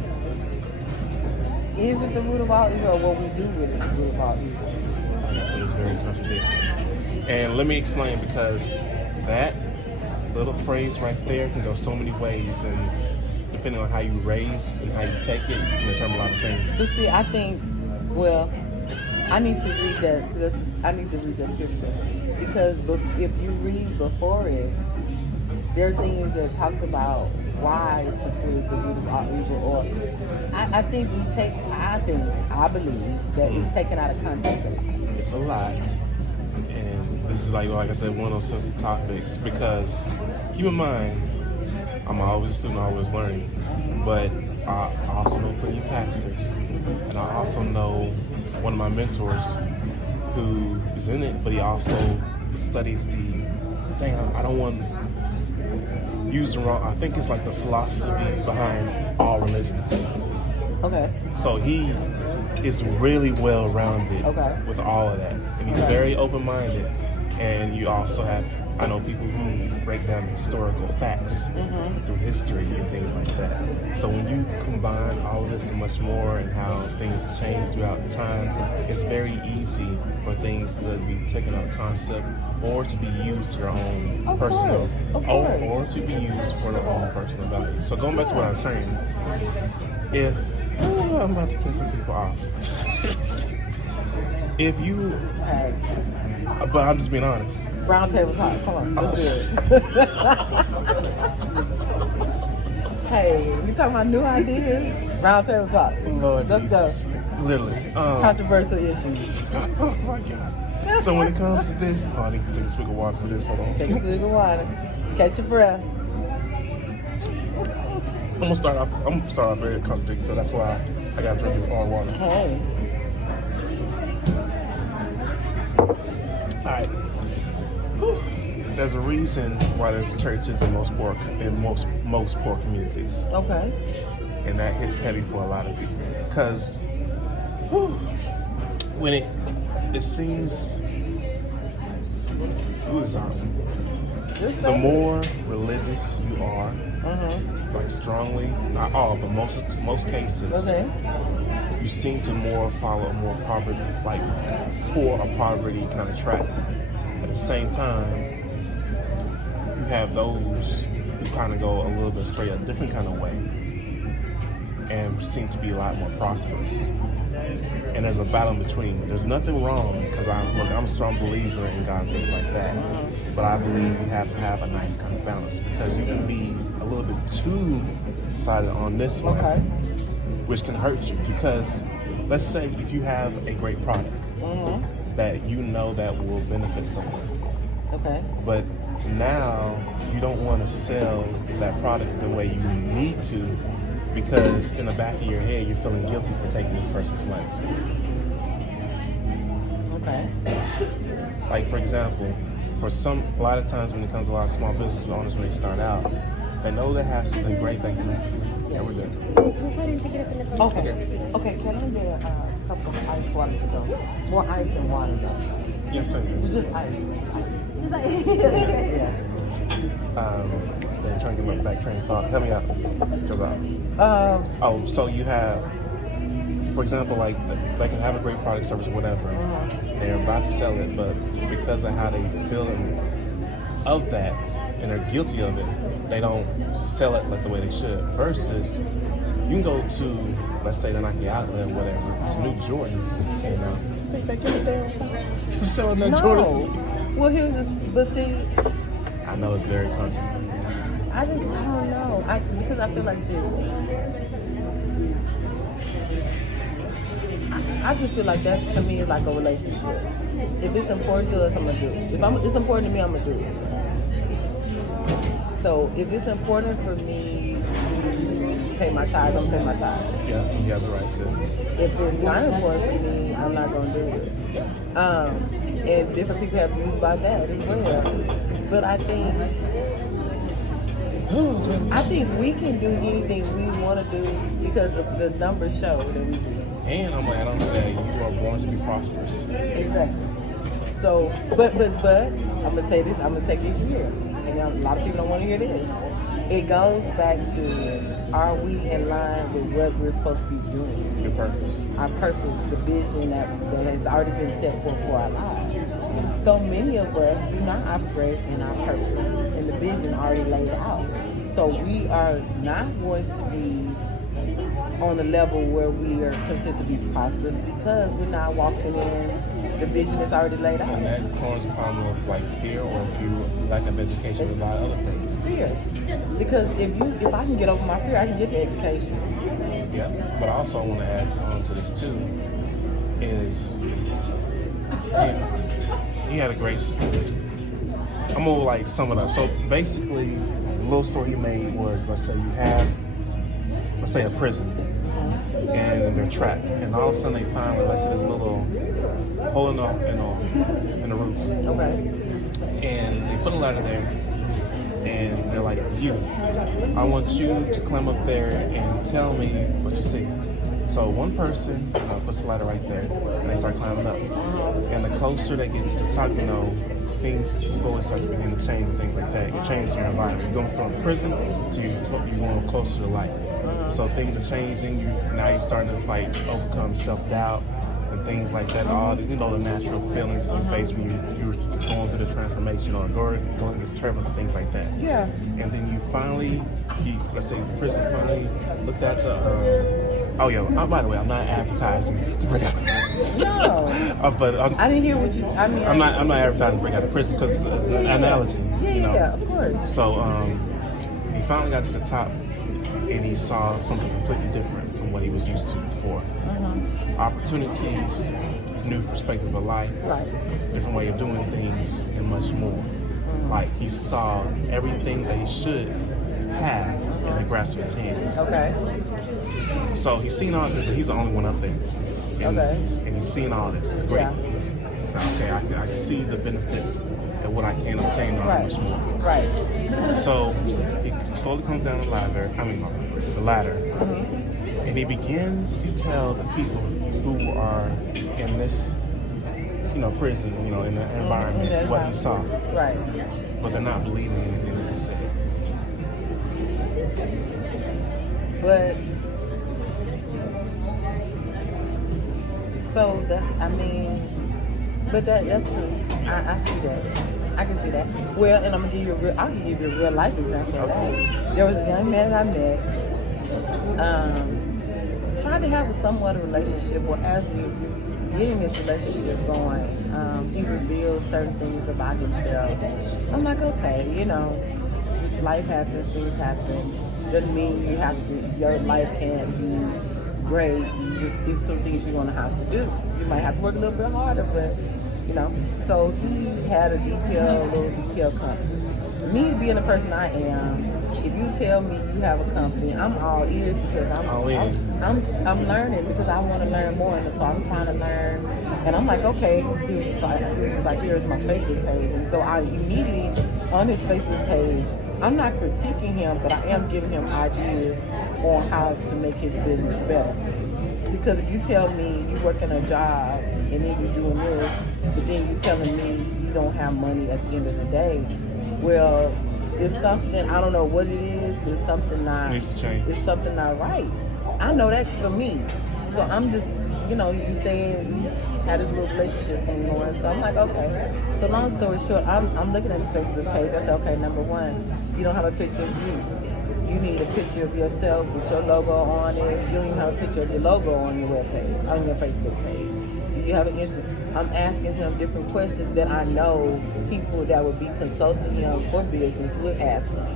Is it the root of all evil, or what we do with it the root of all evil? Like I said, it's very contradictory. And let me explain, because that little phrase right there can go so many ways, and depending on how you raise and how you take it, can determine a lot of things. But see, I think, I need to read that, because I need to read the scripture, because if you read before it, there are things that talks about why it's considered the root of all evil, or I believe that it's taken out of context a lot. It's a lot. And this is like I said, one of those sensitive topics, because keep in mind, I'm always a student, always learning, but I also know plenty of pastors, and I also know one of my mentors who is in it, but he also studies I don't want to use the wrong, I think it's like the philosophy behind all religions. Okay. So he is really well-rounded with all of that. And he's very open-minded. And you also have, I know people who break down historical facts through history and things like that. So when you combine all of this and much more, and how things change throughout time, it's very easy for things to be taken out of concept, or to be used to your own personal, or to be used for their own personal value. So going back to what I was saying, I'm about to piss some people off. But I'm just being honest. Round table talk. Come on, let's do it. Hey, we talking about new ideas? Round table talk. Lord let's Jesus. Go. Literally. Controversial issues. Oh my God. So when it comes to this, I need to take a swig of water for this. Hold on. Take a swig of water. Catch your breath. I'm gonna start off very contradictory, so that's why I gotta drink all water. Hey. Alright. There's a reason why there's churches in most poor communities. Okay. And that hits heavy for a lot of people. Because when it seems the more religious you are, like strongly, not all, but most cases, you seem to follow a more poverty, like poor or poverty kind of track. At the same time, you have those who kind of go a little bit straight a different kind of way, and seem to be a lot more prosperous. and there's a battle in between. There's nothing wrong, because I'm a strong believer in God and things like that. But I believe you have to have a nice kind of balance, because you can be a little bit too decided on this one, which can hurt you. Because let's say if you have a great product that you know that will benefit someone, but now you don't want to sell that product the way you need to, because in the back of your head you're feeling guilty for taking this person's money. Like, for example, a lot of times when it comes to a lot of small business owners, when they start out, they know they have something great they can do. Yeah, we're good. Okay, can I get a cup of ice water to go? More ice than water, though. Yeah, sorry. Just ice. They're trying to get my back train of thought. Help me out. So you have, for example, like they can have a great product, service, or whatever. They're about to sell it, but because of how they feeling of that and they're guilty of it, they don't sell it like the way they should. Versus, you can go to, let's say, the Nike outlet or whatever, some new Jordans, and think they get a damn selling their Jordans. Well, but see, I know it's very controversial. I don't know. Because I feel like this. I just feel like that's, to me, is like a relationship. If it's important to us, I'm gonna do it. If it's important to me, I'm gonna do it. So if it's important for me to pay my tithes, I'm gonna pay my tithes. Yeah, you have the right to. If it's not important for me, I'm not gonna do it. And different people have views about that as well. But I think we can do anything we want to do because of the numbers show that we do. And I'm gonna add on to that, you are born to be prosperous. Exactly. So, but I'm gonna say this. I'm gonna take it here, and a lot of people don't want to hear this. It goes back to: are we in line with what we're supposed to be doing? Your purpose. Our purpose, the vision that has already been set forth for our lives. So many of us do not operate in our purpose and the vision already laid out. So we are not going to be on the level where we are considered to be prosperous because we're not walking in the vision that's already laid out. And that causes a problem with like fear, or if you lack of education with a lot of other things. Fear. Because if I can get over my fear, I can get the education. Yeah. But I also want to add on to this too, is he had a great, I'm gonna like sum it up. So basically, the little story he made was, let's say you have, let's say, a prison, and they're trapped, and all of a sudden they find, let's say, this little hole in the roof. Okay. And they put a ladder there, and they're like, I want you to climb up there and tell me what you see. So one person puts the ladder right there, and they start climbing up. And the closer they get to the top, things slowly start to begin to change and things like that. You change your environment. You're going from prison to you going closer to light. So things are changing. Now you're starting to overcome self-doubt and things like that. All the, the natural feelings you face when you're going through the transformation or going through this turbulence, things like that. Yeah. And then you finally, let's say the prison finally looked at the. By the way, I'm not advertising to bring out. No. But I didn't hear what you. I mean, I'm not advertising to bring out the prison because it's an analogy. Yeah, of course. So he finally got to the top, and he saw something completely different from what he was used to before. Opportunities, new perspective of life, different way of doing things, and much more. Like he saw everything that he should have in the grasp of his hands. Okay. So he's seen all this. He's the only one up there. And, and he's seen all this. Great. Yeah. It's like, okay, I can see the benefits and what I can obtain on much more. Right. So he slowly comes down the ladder. And he begins to tell the people who are in this, prison, in the environment, what he saw. Right. But they're not believing anything that he said. But that's true. I see that. I can see that. Well, and I can give you a real life example of that. There was a young man I met. I'm trying tried to have a somewhat of a relationship, or as we getting this relationship going, he reveals certain things about himself. I'm like, okay, you know, life happens, things happen. Doesn't mean you have to, your life can't be great. You just, these some things you're gonna have to do. You might have to work a little bit harder, but you know. So he had a little detail company. Me being the person I am, if you tell me you have a company, I'm all ears because I'm learning because I want to learn more, and so I'm trying to learn. And I'm like, okay. He was just like, here's my Facebook page, and so I immediately on his Facebook page, I'm not critiquing him, but I am giving him ideas on how to make his business better. Because if you tell me you working a job and then you're doing this, but then you're telling me you don't have money at the end of the day, well, it's something, I don't know what it is, but it's something not, it's something not right. I know that for me. So I'm just, you know, you saying we had this little relationship thing going, so I'm like, okay. So long story short, I'm looking at his Facebook page. I said, okay, number one, you don't have a picture of you. You need a picture of yourself with your logo on it. You don't even have a picture of your logo on your webpage, on your Facebook page. You have an Instagram. I'm asking him different questions that I know people that would be consulting him for business would ask him.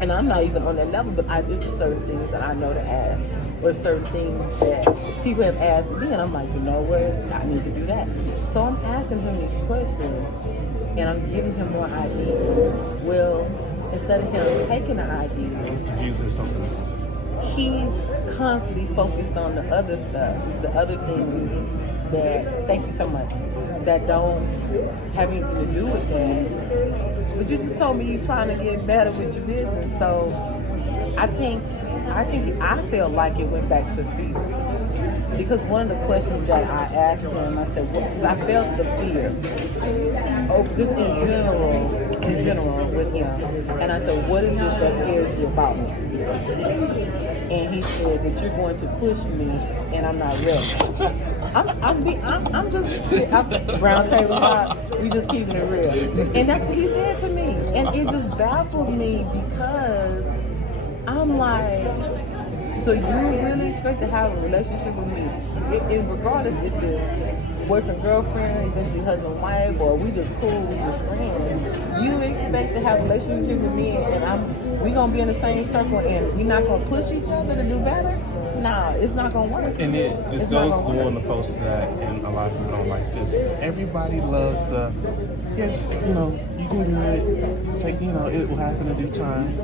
And I'm not even on that level, but I do certain things that I know to ask, or certain things that people have asked me, and I'm like, you know what, I need to do that. So I'm asking him these questions, and I'm giving him more ideas. Well, instead of him taking the ideas, using something, he's constantly focused on the other stuff, the other things that, thank you so much, that don't have anything to do with that. But you just told me you're trying to get better with your business, so I felt like it went back to fear. Because one of the questions that I asked him, I said, well, because I felt the fear, just in general with him. And I said, what is it that scares you about me? And he said that you're going to push me and I'm not ready. I'm just round table talk. We just keeping it real. And that's what he said to me. And it just baffled me because I'm like, so you really expect to have a relationship with me? Regardless if it's boyfriend, girlfriend, eventually husband, wife, or we just cool, we just friends. You expect to have a relationship with me and we gonna be in the same circle and we not gonna push each other to do better? Nah, it's not gonna work. And this goes to one of the posts that, and a lot of people don't like this. Everybody loves the, yes, you know, you can do it. Take, you know, it will happen in due time.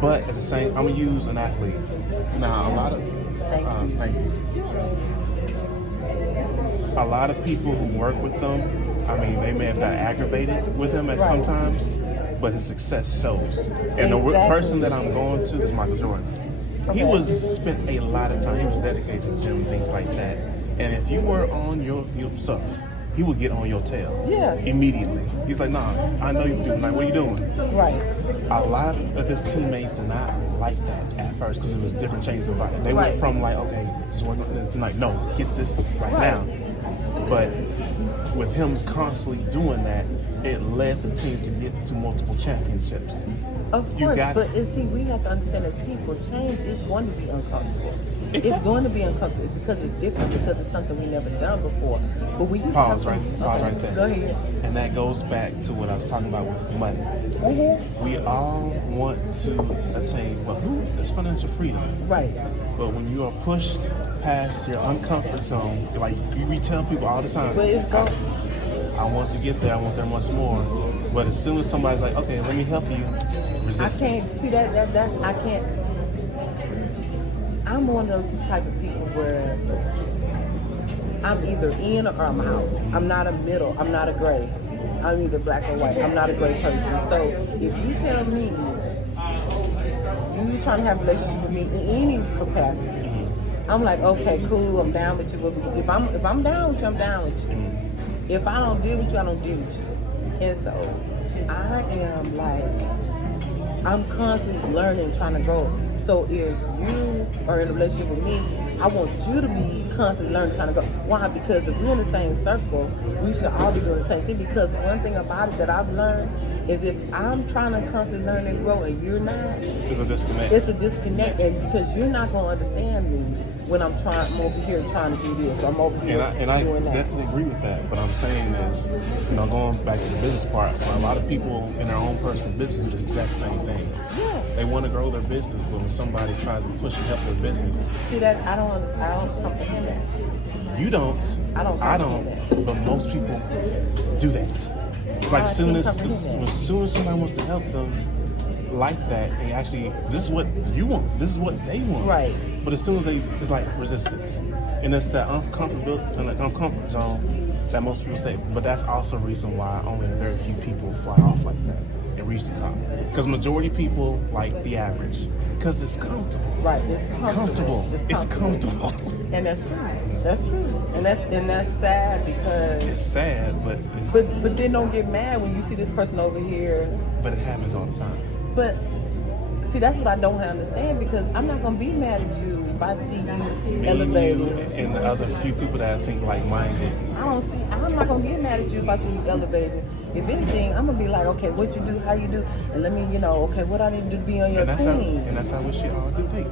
But at the same, I'm gonna use an athlete. Now, a lot of thank you. A lot of people who work with them, I mean, they may have got aggravated with him at some times, but his success shows. And the person that I'm going to is Michael Jordan. He spent a lot of time. He was dedicated to the gym and things like that. And if you were on your stuff, he would get on your tail. Yeah. Immediately. He's like, nah, I know you do. Like, what are you doing? Right. A lot of his teammates did not like that at first because it was different changes about it. They went from like, okay, just work on this tonight. No, get this right now. But with him constantly doing that, it led the team to get to multiple championships. Of course, but see, we have to understand as people, change is going to be uncomfortable. Exactly. It's going to be uncomfortable because it's different, because it's something we never done before. But we pause right there. Go ahead. And that goes back to what I was talking about with money. Mm-hmm. We all want to attain it's financial freedom. Right. But when you are pushed past your uncomfort zone, like we tell people all the time, but it's going. I want to get there. I want there much more. But as soon as somebody's like, okay, let me help you, resistance. I can't see that. I can't. I'm one of those type of people where I'm either in or I'm out. I'm not a middle. I'm not a gray. I'm either black or white. I'm not a gray person. So if you tell me you trying to have a relationship with me in any capacity, I'm like, okay, cool. I'm down with you. If I'm down with you, I'm down with you. If I don't deal with you, I don't deal with you. And so I am like, I'm constantly learning, trying to grow. So if you are in a relationship with me, I want you to be constantly learning, trying to grow. Why? Because if we're in the same circle, we should all be doing the same thing. Because one thing about it that I've learned is if I'm trying to constantly learn and grow and you're not, it's a disconnect. It's a disconnect, and because you're not going to understand me when I'm over here trying to do this. I'm over here And I doing that. definitely agree with that. What I'm saying is, going back to the business part, a lot of people in their own personal business do the exact same thing. Yeah. They want to grow their business, but when somebody tries to push and help their business, See that? I don't understand. I don't comprehend that. you don't. I don't comprehend but most people do that. Like as soon as somebody wants to help them like that, and actually, this is what you want. This is what they want. Right. But as soon as it's like resistance, and it's that uncomfort zone that most people say. But that's also a reason why only very few people fly off like that and reach the top. Because majority of people like the average, because it's comfortable. Right. It's comfortable. It's comfortable. And that's true. That's true. And that's sad because It's sad, but but then don't get mad when you see this person over here. but it happens all the time. But see, that's what I don't understand, because I'm not gonna be mad at you if I see you Me elevating. and the other few people that I think like-minded. I'm not gonna get mad at you if I see you elevating. If anything, I'm gonna be like, okay, what you do, how you do, and let me, okay, what I need to be on your team. And that's how we should all do things.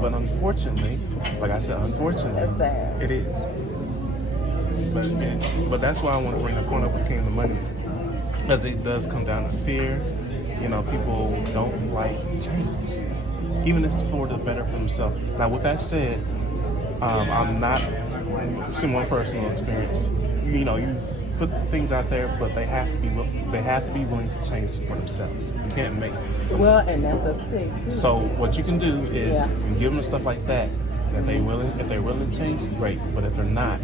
But unfortunately, like I said, That's sad. it is. But that's why I want to bring the point up when it came to money, because it does come down to fear. People don't like change, even if it's for the better for themselves. Now, with that said, I'm not seeing one personal experience. You put things out there, but they have to be willing to change for themselves. You can't make something. Well, and that's a thing too. So what you can do is Yeah. give them stuff like that. If they're willing to change, great. But if they're not,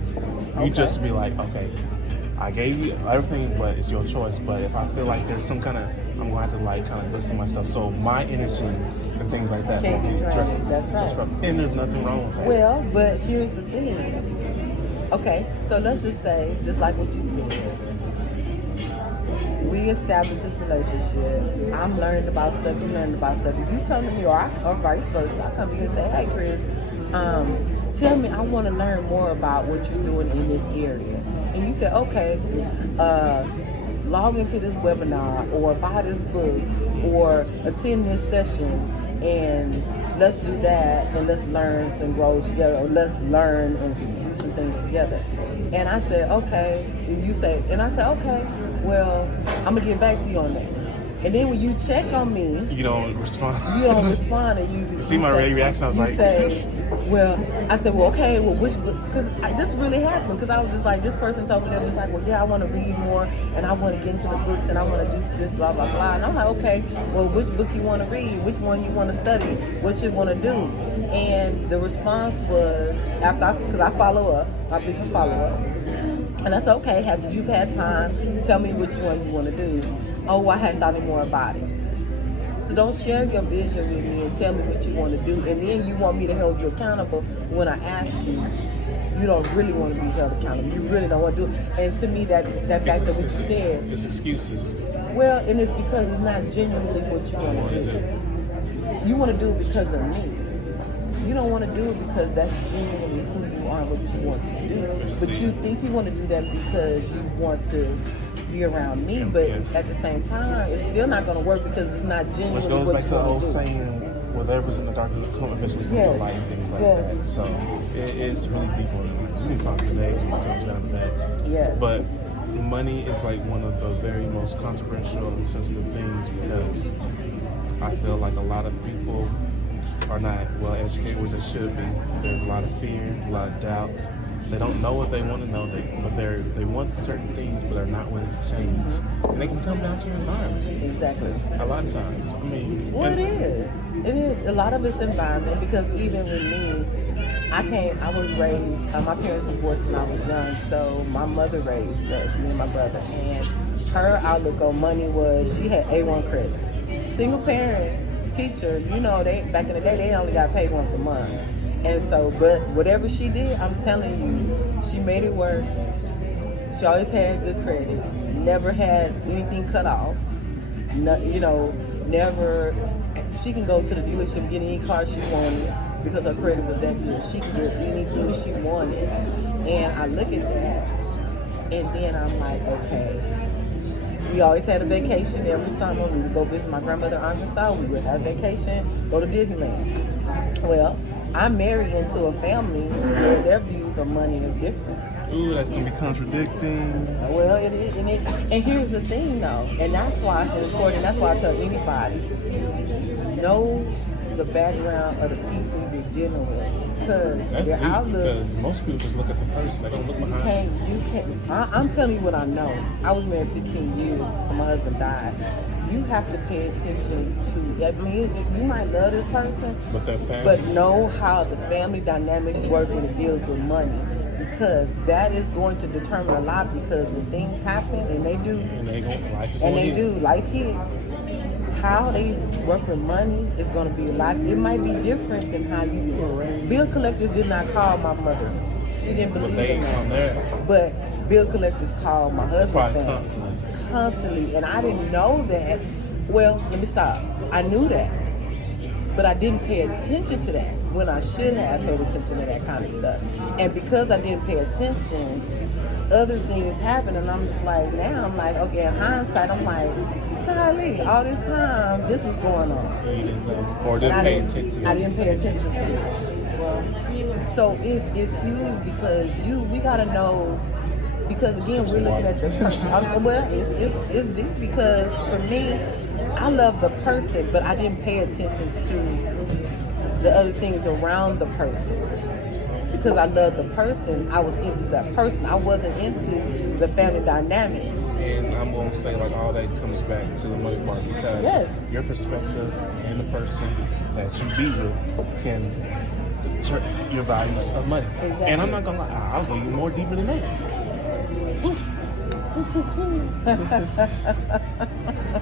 you just be like, okay, I gave you everything, but it's your choice. But if I feel like there's some kind of, I'm going to have to kind of listen to myself. So my energy and things like that Can't will be be addressed. drained. That's right. And there's nothing wrong with that. Well, but here's the thing. Okay, so let's just say, just like what you said, we established this relationship. I'm learning about stuff, you learned about stuff. If you come to me, or vice versa, I come to you and say, hey, Chris, tell me, I want to learn more about what you're doing in this area. And you say, okay, log into this webinar, or buy this book, or attend this session, and let's do that, and let's learn and grow together, or let's learn and do some things together. And I said, okay. And I said, okay, well, I'm going to get back to you on that. And then when you check on me, You don't respond. and you See my reaction? I was like, I said, well, okay, well, which book? Because this really happened. Because I was just like, this person told me, they were just like, well, yeah, I want to read more, and I want to get into the books, and I want to do this, blah, blah, blah. And I'm like, okay, well, which book you want to read? Which one you want to study? What you want to do? And the response was, because I follow up, I big follow up. And I said, okay, have you had time? Tell me which one you want to do. Oh, I hadn't thought any more about it. So don't share your vision with me and tell me what you want to do. And then you want me to hold you accountable when I ask you. You don't really want to be held accountable. You really don't want to do it. And to me, that back to what you said. It's excuses. Well, and it's because it's not genuinely what you want to do. You want to do it because of me. You don't want to do it because that's genuinely who you are and what you want to do. But you think you want to do that because you want to be around me. But at the same time, it's still not going to work because it's not genuinely Which goes what back you to the want old to do. saying, whatever's in the dark will come eventually come to light and things like that. So it is really deep on it. We can talk today when it comes down to that. Yes. But money is like one of the very most controversial and sensitive things, because I feel like a lot of people are not well educated, which they should be. There's a lot of fear, a lot of doubts. They don't know what they want to know, but they want certain things, but they're not willing to change. And they can come down to your environment. Exactly. A lot of times. I mean, Well, it is. It is. A lot of it's environment, because even with me, I was raised, my parents were divorced when I was young, so my mother raised us, me and my brother, and her outlook on money was she had A1 credit. Single parent teacher, they back in the day, they only got paid once a month. And so, but whatever she did, I'm telling you, she made it work. She always had good credit, never had anything cut off. Never. She can go to the dealership and get any car she wanted because her credit was that good. She could get anything she wanted. And I look at that, and then I'm like, okay. We always had a vacation every summer. We would go visit my grandmother in Arkansas. We would have a vacation, go to Disneyland. Well, I'm married into a family where their views on money is different. Ooh, that's gonna be contradicting. Well, it is, and here's the thing, though, and that's why it's important. That's why I tell anybody, know the background of the people you're dealing with, because That's their deep, outlook. because most people just look at the person. They don't look behind. You can't. I'm telling you what I know. I was married 15 years, and my husband died. You have to pay attention to. I mean, you might love this person, But that family. but know how the family dynamics work when it deals with money. Because that is going to determine a lot. Because when things happen, and they do, Life is and going they do, life hits. How they work with money is going to be a lot. It might be different than how you do it. Bill collectors did not call my mother. She didn't But believe they in come that. there. But bill collectors called my husband's Probably family constantly, and I didn't know that. Well, let me stop. I knew that, but I didn't pay attention to that when I should have paid attention to that kind of stuff. And because I didn't pay attention, other things happened, and I'm just like, now I'm like, okay, in hindsight, I'm like, golly, all this time, this was going on. You didn't know. Or didn't And pay attention. I didn't pay attention to it. Well, so it's huge because we gotta know. Because again, we're looking at the person. Well, it's deep because for me, I love the person, but I didn't pay attention to the other things around the person. Because I love the person, I was into that person. I wasn't into the family dynamics. And I'm going to say, like, all that comes back to the money part because Yes. your perspective and the person that you be with can deter your values of money. Exactly. And I'm not going to lie, I'll go even more deeper than that.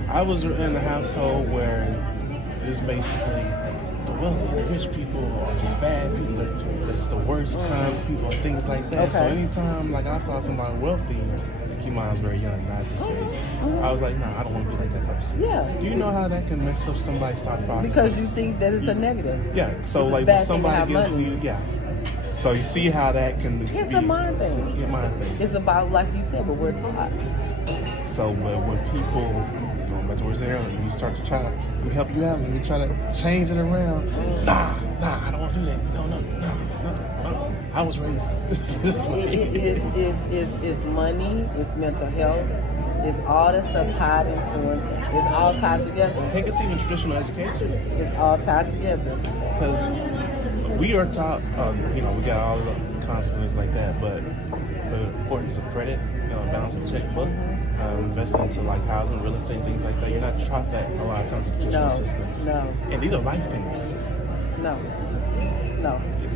I was in a household where it's basically the wealthy and the rich people are just bad people. That's the worst kinds of people and things like that. So Okay. anytime like I saw somebody wealthy, keep in mind I was very young, not at this age, I was like, nah, I don't want to be like that person. Yeah. Do you know how that can mess up somebody's thought process? Because you think that it's a negative. Yeah. So It's a like bad when thing to somebody have gives money. you, yeah. So you see how that can be. It's a mind thing. Yeah, mind thing. It's about, like you said, what we're taught. So, but when people, going back to what we said earlier, you start to try to, we help you out, and we try to change it around. Nah, I don't want to do that. No. I was raised this way. It's money, it's mental health, it's all that stuff tied into it. It's all tied together. I think it's even traditional education. It's all tied together. Because we are taught, we got all the consequences like that, but the importance of credit, balancing the checkbook, investing into like housing, real estate, things like that. You're not taught that a lot of times in traditional systems. No. And these are life things. No.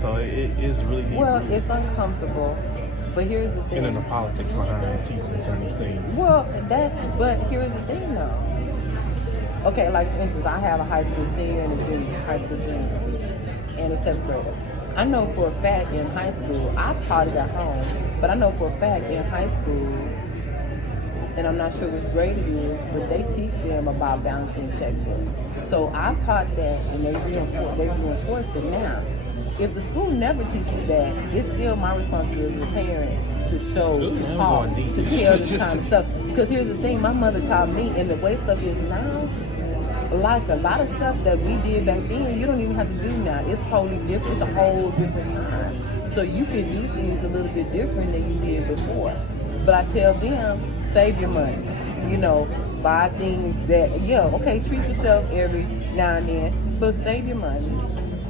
So it is really deep. Well, it's uncomfortable, but here's the thing. And then the politics behind teaching certain things. Well, but here's the thing though. Okay, like for instance, I have a high school senior and a junior, high school junior, and a seventh grader. I know for a fact in high school, I've taught it at home, but I know for a fact in high school, and I'm not sure which grade it is, but they teach them about balancing checkbook. So I've taught that, and they reinforced it now. If the school never teaches that, it's still my responsibility as a parent to show, to talk, to tell this kind of stuff. Because here's the thing, my mother taught me, and the way stuff is now, like a lot of stuff that we did back then, you don't even have to do now. It's totally different. It's a whole different time. So you can do things a little bit different than you did before. But I tell them, save your money. Buy things that, treat yourself every now and then, but save your money.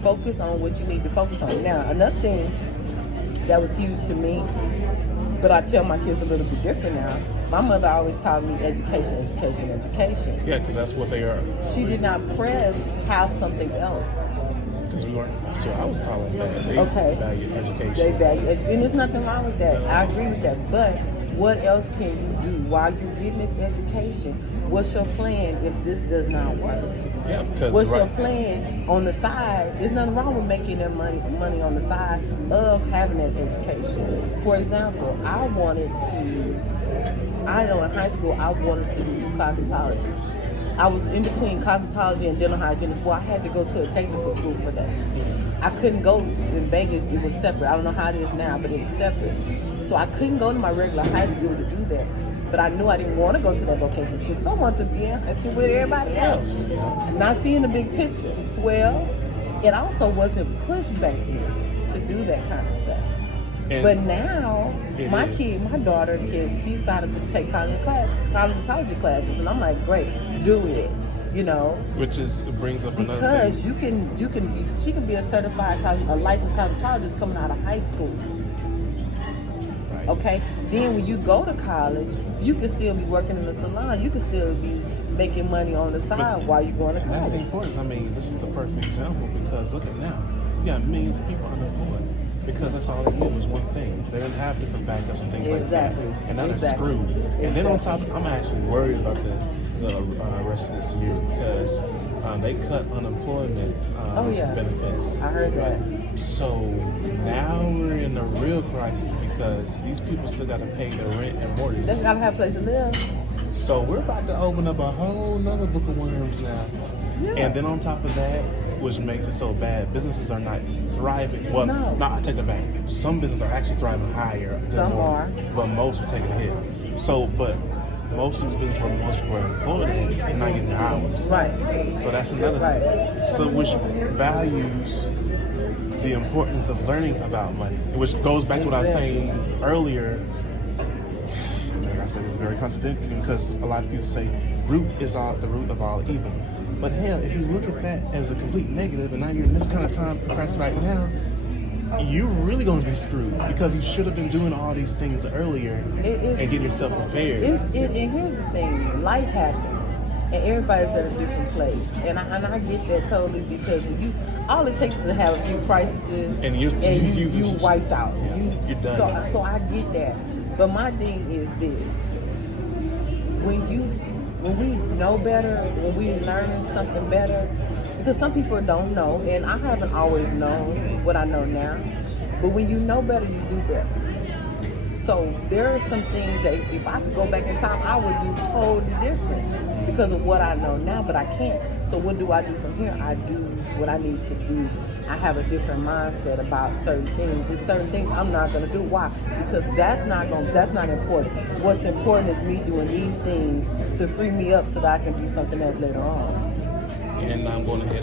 Focus on what you need to focus on. Now, another thing that was huge to me, but I tell my kids a little bit different now. My mother always taught me education. Yeah, because that's what they are. She did not press have something else. Because we weren't. So I was taught like that. They value education. They value and there's nothing wrong with that. I agree with that. But what else can you do while you're getting this education? What's your plan if this does not work? Yeah, because what's your plan on the side? There's nothing wrong with making that money on the side of having that education. For example, in high school, I wanted to do cosmetology. I was in between cosmetology and dental hygienist, so I had to go to a technical school for that. I couldn't go in Vegas, it was separate. I don't know how it is now, but it was separate. So I couldn't go to my regular high school to do that. But I knew I didn't want to go to that vocational school because I wanted to be in high school with everybody else. Not seeing the big picture. Well, it also wasn't pushed back then to do that kind of stuff. And But now, my is. daughter, she decided to take cosmetology classes, and I'm like, great, do it, you know. Which brings up another Because thing. she can be a a licensed cosmetologist coming out of high school. Right. Okay, then when you go to college, you can still be working in the salon. You can still be making money on the side while you're going to That's the college. importance. I mean, this is the perfect example because look at now. You got millions of people unemployed because that's all they knew was one thing. They didn't have different backups and things Exactly. like that. And now they're Exactly. screwed. And then on Exactly. top, I'm actually worried about the rest of this year because they cut unemployment Oh, yeah. benefits. I heard that. So now we're in a real crisis because these people still got to pay their rent and mortgage. They gotta have a place to live. So we're about to open up a whole nother book of worms now. Yeah. And then on top of that, which makes it so bad, businesses are not thriving. Well, No. I take that back. Some businesses are actually thriving higher than Some more, are. but most are taking a hit. So, but most of these businesses where most people are employed in are not getting their hours. Right. So that's another Right. thing. So which values the importance of learning about money, which goes back to what I was saying earlier. Like I said, it's very contradicting because a lot of people say the root of all evil. But hell, if you look at that as a complete negative, and now you're in this kind of time press right now, you're really going to be screwed because you should have been doing all these things earlier and getting yourself prepared. And here's the thing: life happens, and everybody's at a different place. And I get that totally because all it takes is to have a few crises, And you you wiped out. You're done. So I get that. But my thing is this: when we know better, when we learning something better, because some people don't know, and I haven't always known what I know now. But when you know better, you do better. So there are some things that if I could go back in time, I would do totally different because of what I know now, but I can't. So what do I do from here? I do what I need to do. I have a different mindset about certain things. There's certain things I'm not gonna do. Why? Because that's not important. What's important is me doing these things to free me up so that I can do something else later on. And I'm going to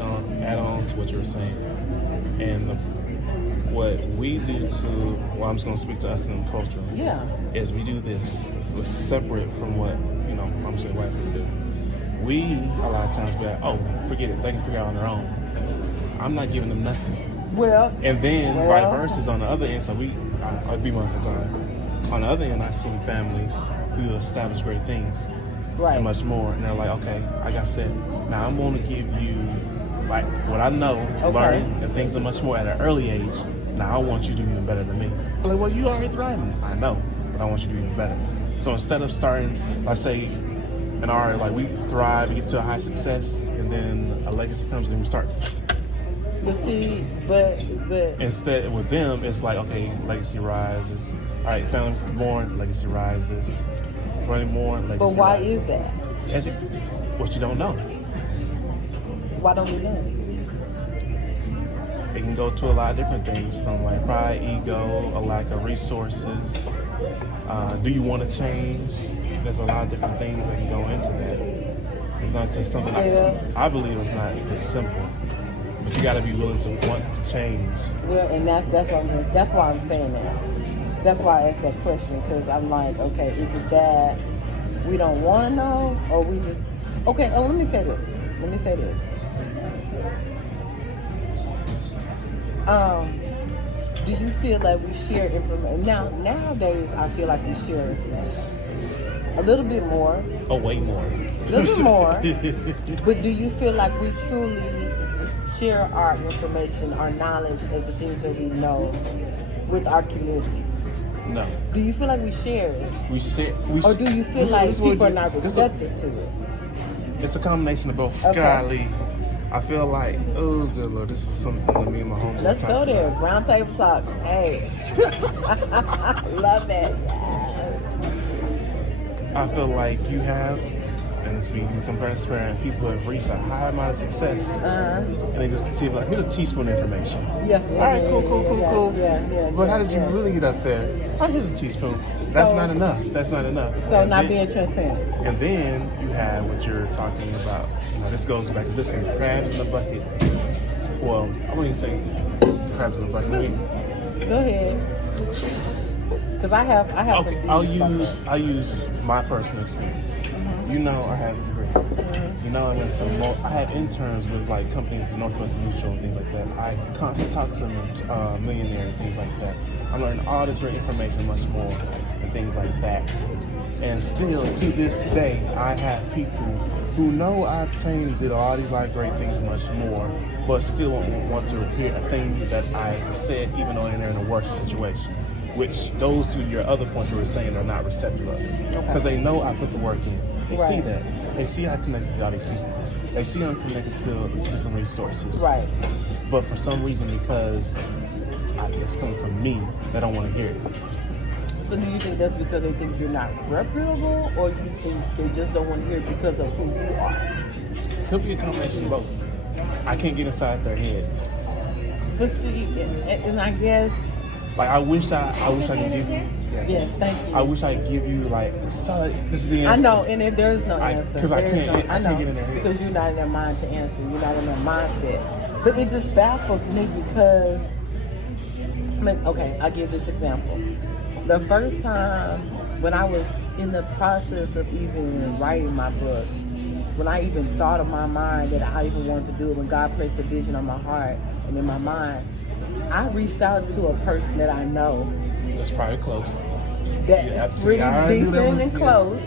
add on to what you were saying. And what we do I'm just going to speak to us in culture. Yeah. Is we do this separate from what, I'm saying white people do. We, a lot of times, be like, oh, forget it. They can figure it out on their own. I'm not giving them nothing. Well. And then vice versa is on the other end. So I'll be one at a time. On the other end, I see families who establish great things. Right. And much more. And they're like, okay, like I said, now I'm going to give you like what I know, learning and things are much more at an early age. Now I want you to do even better than me. I'm like, well, you already thriving. I know, but I want you to do even better. So instead of starting, let's say, we thrive, we get to a high success, and then a legacy comes and we start. But see, but instead with them, it's like, okay, legacy rises. All right, family born, legacy rises. Running more, legacy But why rises. is that? What you don't know. Why don't we know? It can go to a lot of different things, from like pride, ego, a lack of resources. Do you want to change? There's a lot of different things that can go into that. It's not just something I believe it's not just simple, but you got to be willing to want to change. Well, and that's why I'm saying that. That's why I asked that question, because I'm like, okay, is it that we don't want to know, or we just okay? Oh, let me say this. Do you feel like we share information? Nowadays, I feel like we share information a little bit more. Oh, way more. A little bit more. But do you feel like we truly share our information, our knowledge of the things that we know with our community? No. Do you feel like we share it? Or do you feel like people are not receptive to it? It's a combination of both. Okay. Golly. I feel like, oh, good Lord, this is something that me and my homie Let's go there. Brown table talk. Hey. Love it. Yes. I feel like you have, and it's being transparent, people have reached a high amount of success. And they just see, like, here's a teaspoon of information. Yeah. All right, cool. Yeah. But how did you really get up there? Oh, here's a teaspoon. That's not enough. So not being transparent. And then you have what you're talking about. Now, this goes back to this one, crabs in the bucket. Well, I wouldn't say crabs in a bucket. Go ahead. Because I have some Okay, views about I'll use my personal experience. Mm-hmm. You know, I have a degree. You know, I had interns with like companies, Northwest Mutual and things like that. I constantly talk to them, millionaire and things like that. I'm learning all this great information, much more, and things like that. And still, to this day, I have people who know I've obtained, did all these like great things, and much more, but still won't want to hear a thing that I said, even though they're in a worse situation. Which goes to your other point you were saying, they're not receptive of it. Because they know I put the work in. They see that. They see I connected to all these people. They see I'm connected to different resources. Right. But for some reason, because it's coming from me, they don't want to hear it. So do you think that's because they think you're not reputable, or you think they just don't want to hear it because of who you are? Could be a combination of both. I can't get inside their head. But see, and I guess... Like, I wish I could give you... Yes, thank you. I wish I could give you, like, solid... This is the answer. I know, and there's no answer. Because I can't get in their head. Because you're not in their mind to answer. You're not in their mindset. But it just baffles me because... Okay, I'll give this example. The first time when I was in the process of even writing my book, when I even thought of my mind that I even wanted to do it, when God placed a vision on my heart and in my mind, I reached out to a person that I know. That's probably close. That's pretty decent and close.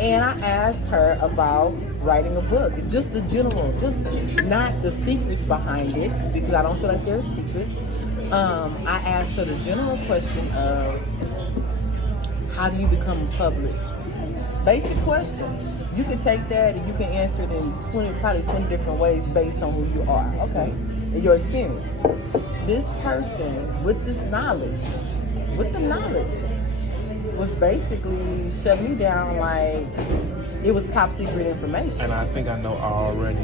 And I asked her about writing a book. Just the general, just not the secrets behind it, because I don't feel like there's secrets. I asked her the general question of, how do you become published? Basic question. You can take that and you can answer it in probably 20 different ways based on who you are. Okay. And your experience. This person with this knowledge, was basically shutting me down like it was top secret information. And I think I know already.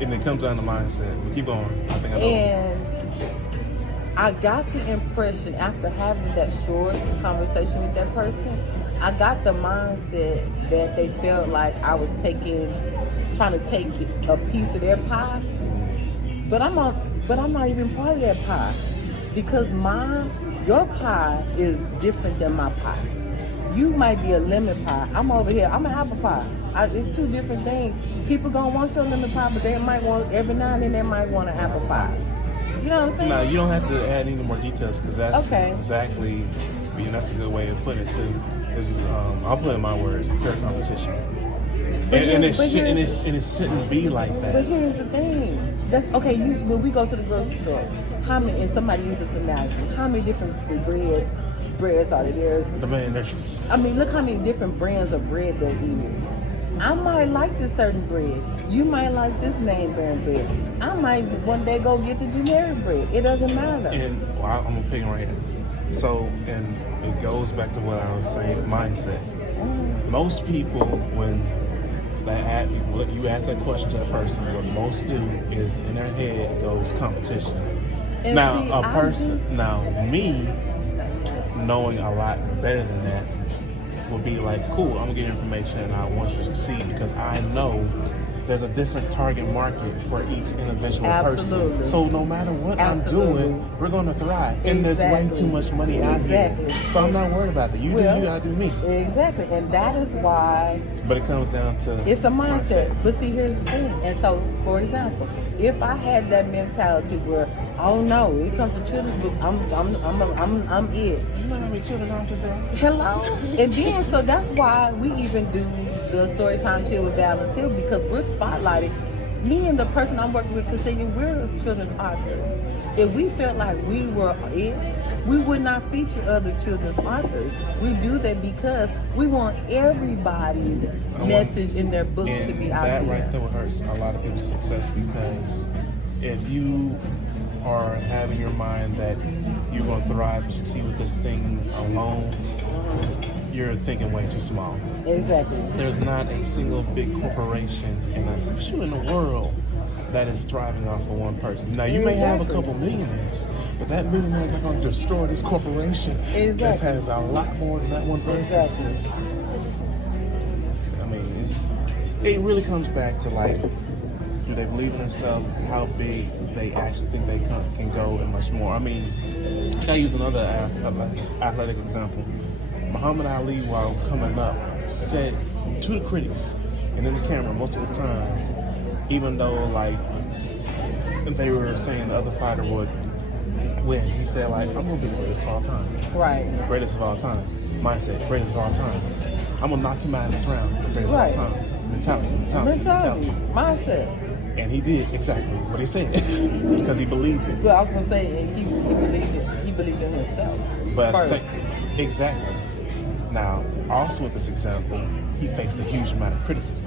And it comes down to mindset. We keep going. I think I know. And I got the impression after having that short conversation with that person, I got the mindset that they felt like I was trying to take a piece of their pie. But I'm not even part of that pie, because your pie is different than my pie. You might be a lemon pie. I'm over here. I'm an apple pie. It's two different things. People gonna want your lemon pie, but they might want, every now and then they might want an apple pie. You know what I'm saying? No, you don't have to add any more details, because that's exactly. I mean, that's a good way of putting it too. I'll put in my words: fair competition. And it shouldn't be like that. But here's the thing. That's okay. When we go to the grocery store, and somebody uses this analogy, how many different breads are there? I mean, look how many different brands of bread there is. I might like this certain bread. You might like this name brand bread. I might one day go get the generic bread. It doesn't matter. And I'm gonna pick right here. So, and it goes back to what I was saying, mindset. Most people, when you ask that question to that person, what most do is in their head goes competition. And now me knowing a lot better than that would be like, cool, I'm gonna get information and I want you to succeed, because I know there's a different target market for each individual person. So no matter what I'm doing, we're gonna thrive. And there's way too much money out here. So I'm not worried about that. You do you, I do me. Exactly. And that is why. But it comes down to it's a mindset. But see, here's the thing. And so, for example, if I had that mentality where, oh no, it comes to children's books, I'm it. You know how many children I'm just saying? Hello. And then so that's why we even do the Storytime Chill with Valerie, because we're spotlighting. Me and the person I'm working with, considering we're children's authors. If we felt like we were it, we would not feature other children's authors. We do that because we want everybody's message in their book to be out there. That right there hurts a lot of people's success, because if you are having your mind that you're going to thrive and succeed with this thing alone, you're thinking way too small. Exactly. There's not a single big corporation in the world that is thriving off of one person. Now, you may have a couple millionaires, but that millionaire is not going to destroy this corporation that has a lot more than that one person. Exactly. I mean, it really comes back to like do they believe in themselves, how big they actually think they can go, and much more. I mean, I use another athletic example. Muhammad Ali, while coming up, said to the critics and in the camera multiple times, even though like they were saying the other fighter would win, he said like, I'm gonna be the greatest of all time. Right. Greatest of all time. Mindset, greatest of all time. I'm gonna knock him out in this round, the greatest of all time. Mentality. Mindset. And he did exactly what he said because he believed it. Well, I was gonna say, and he believed it. He believed in himself. But first. Exactly. Now, also with this example, he faced a huge amount of criticism.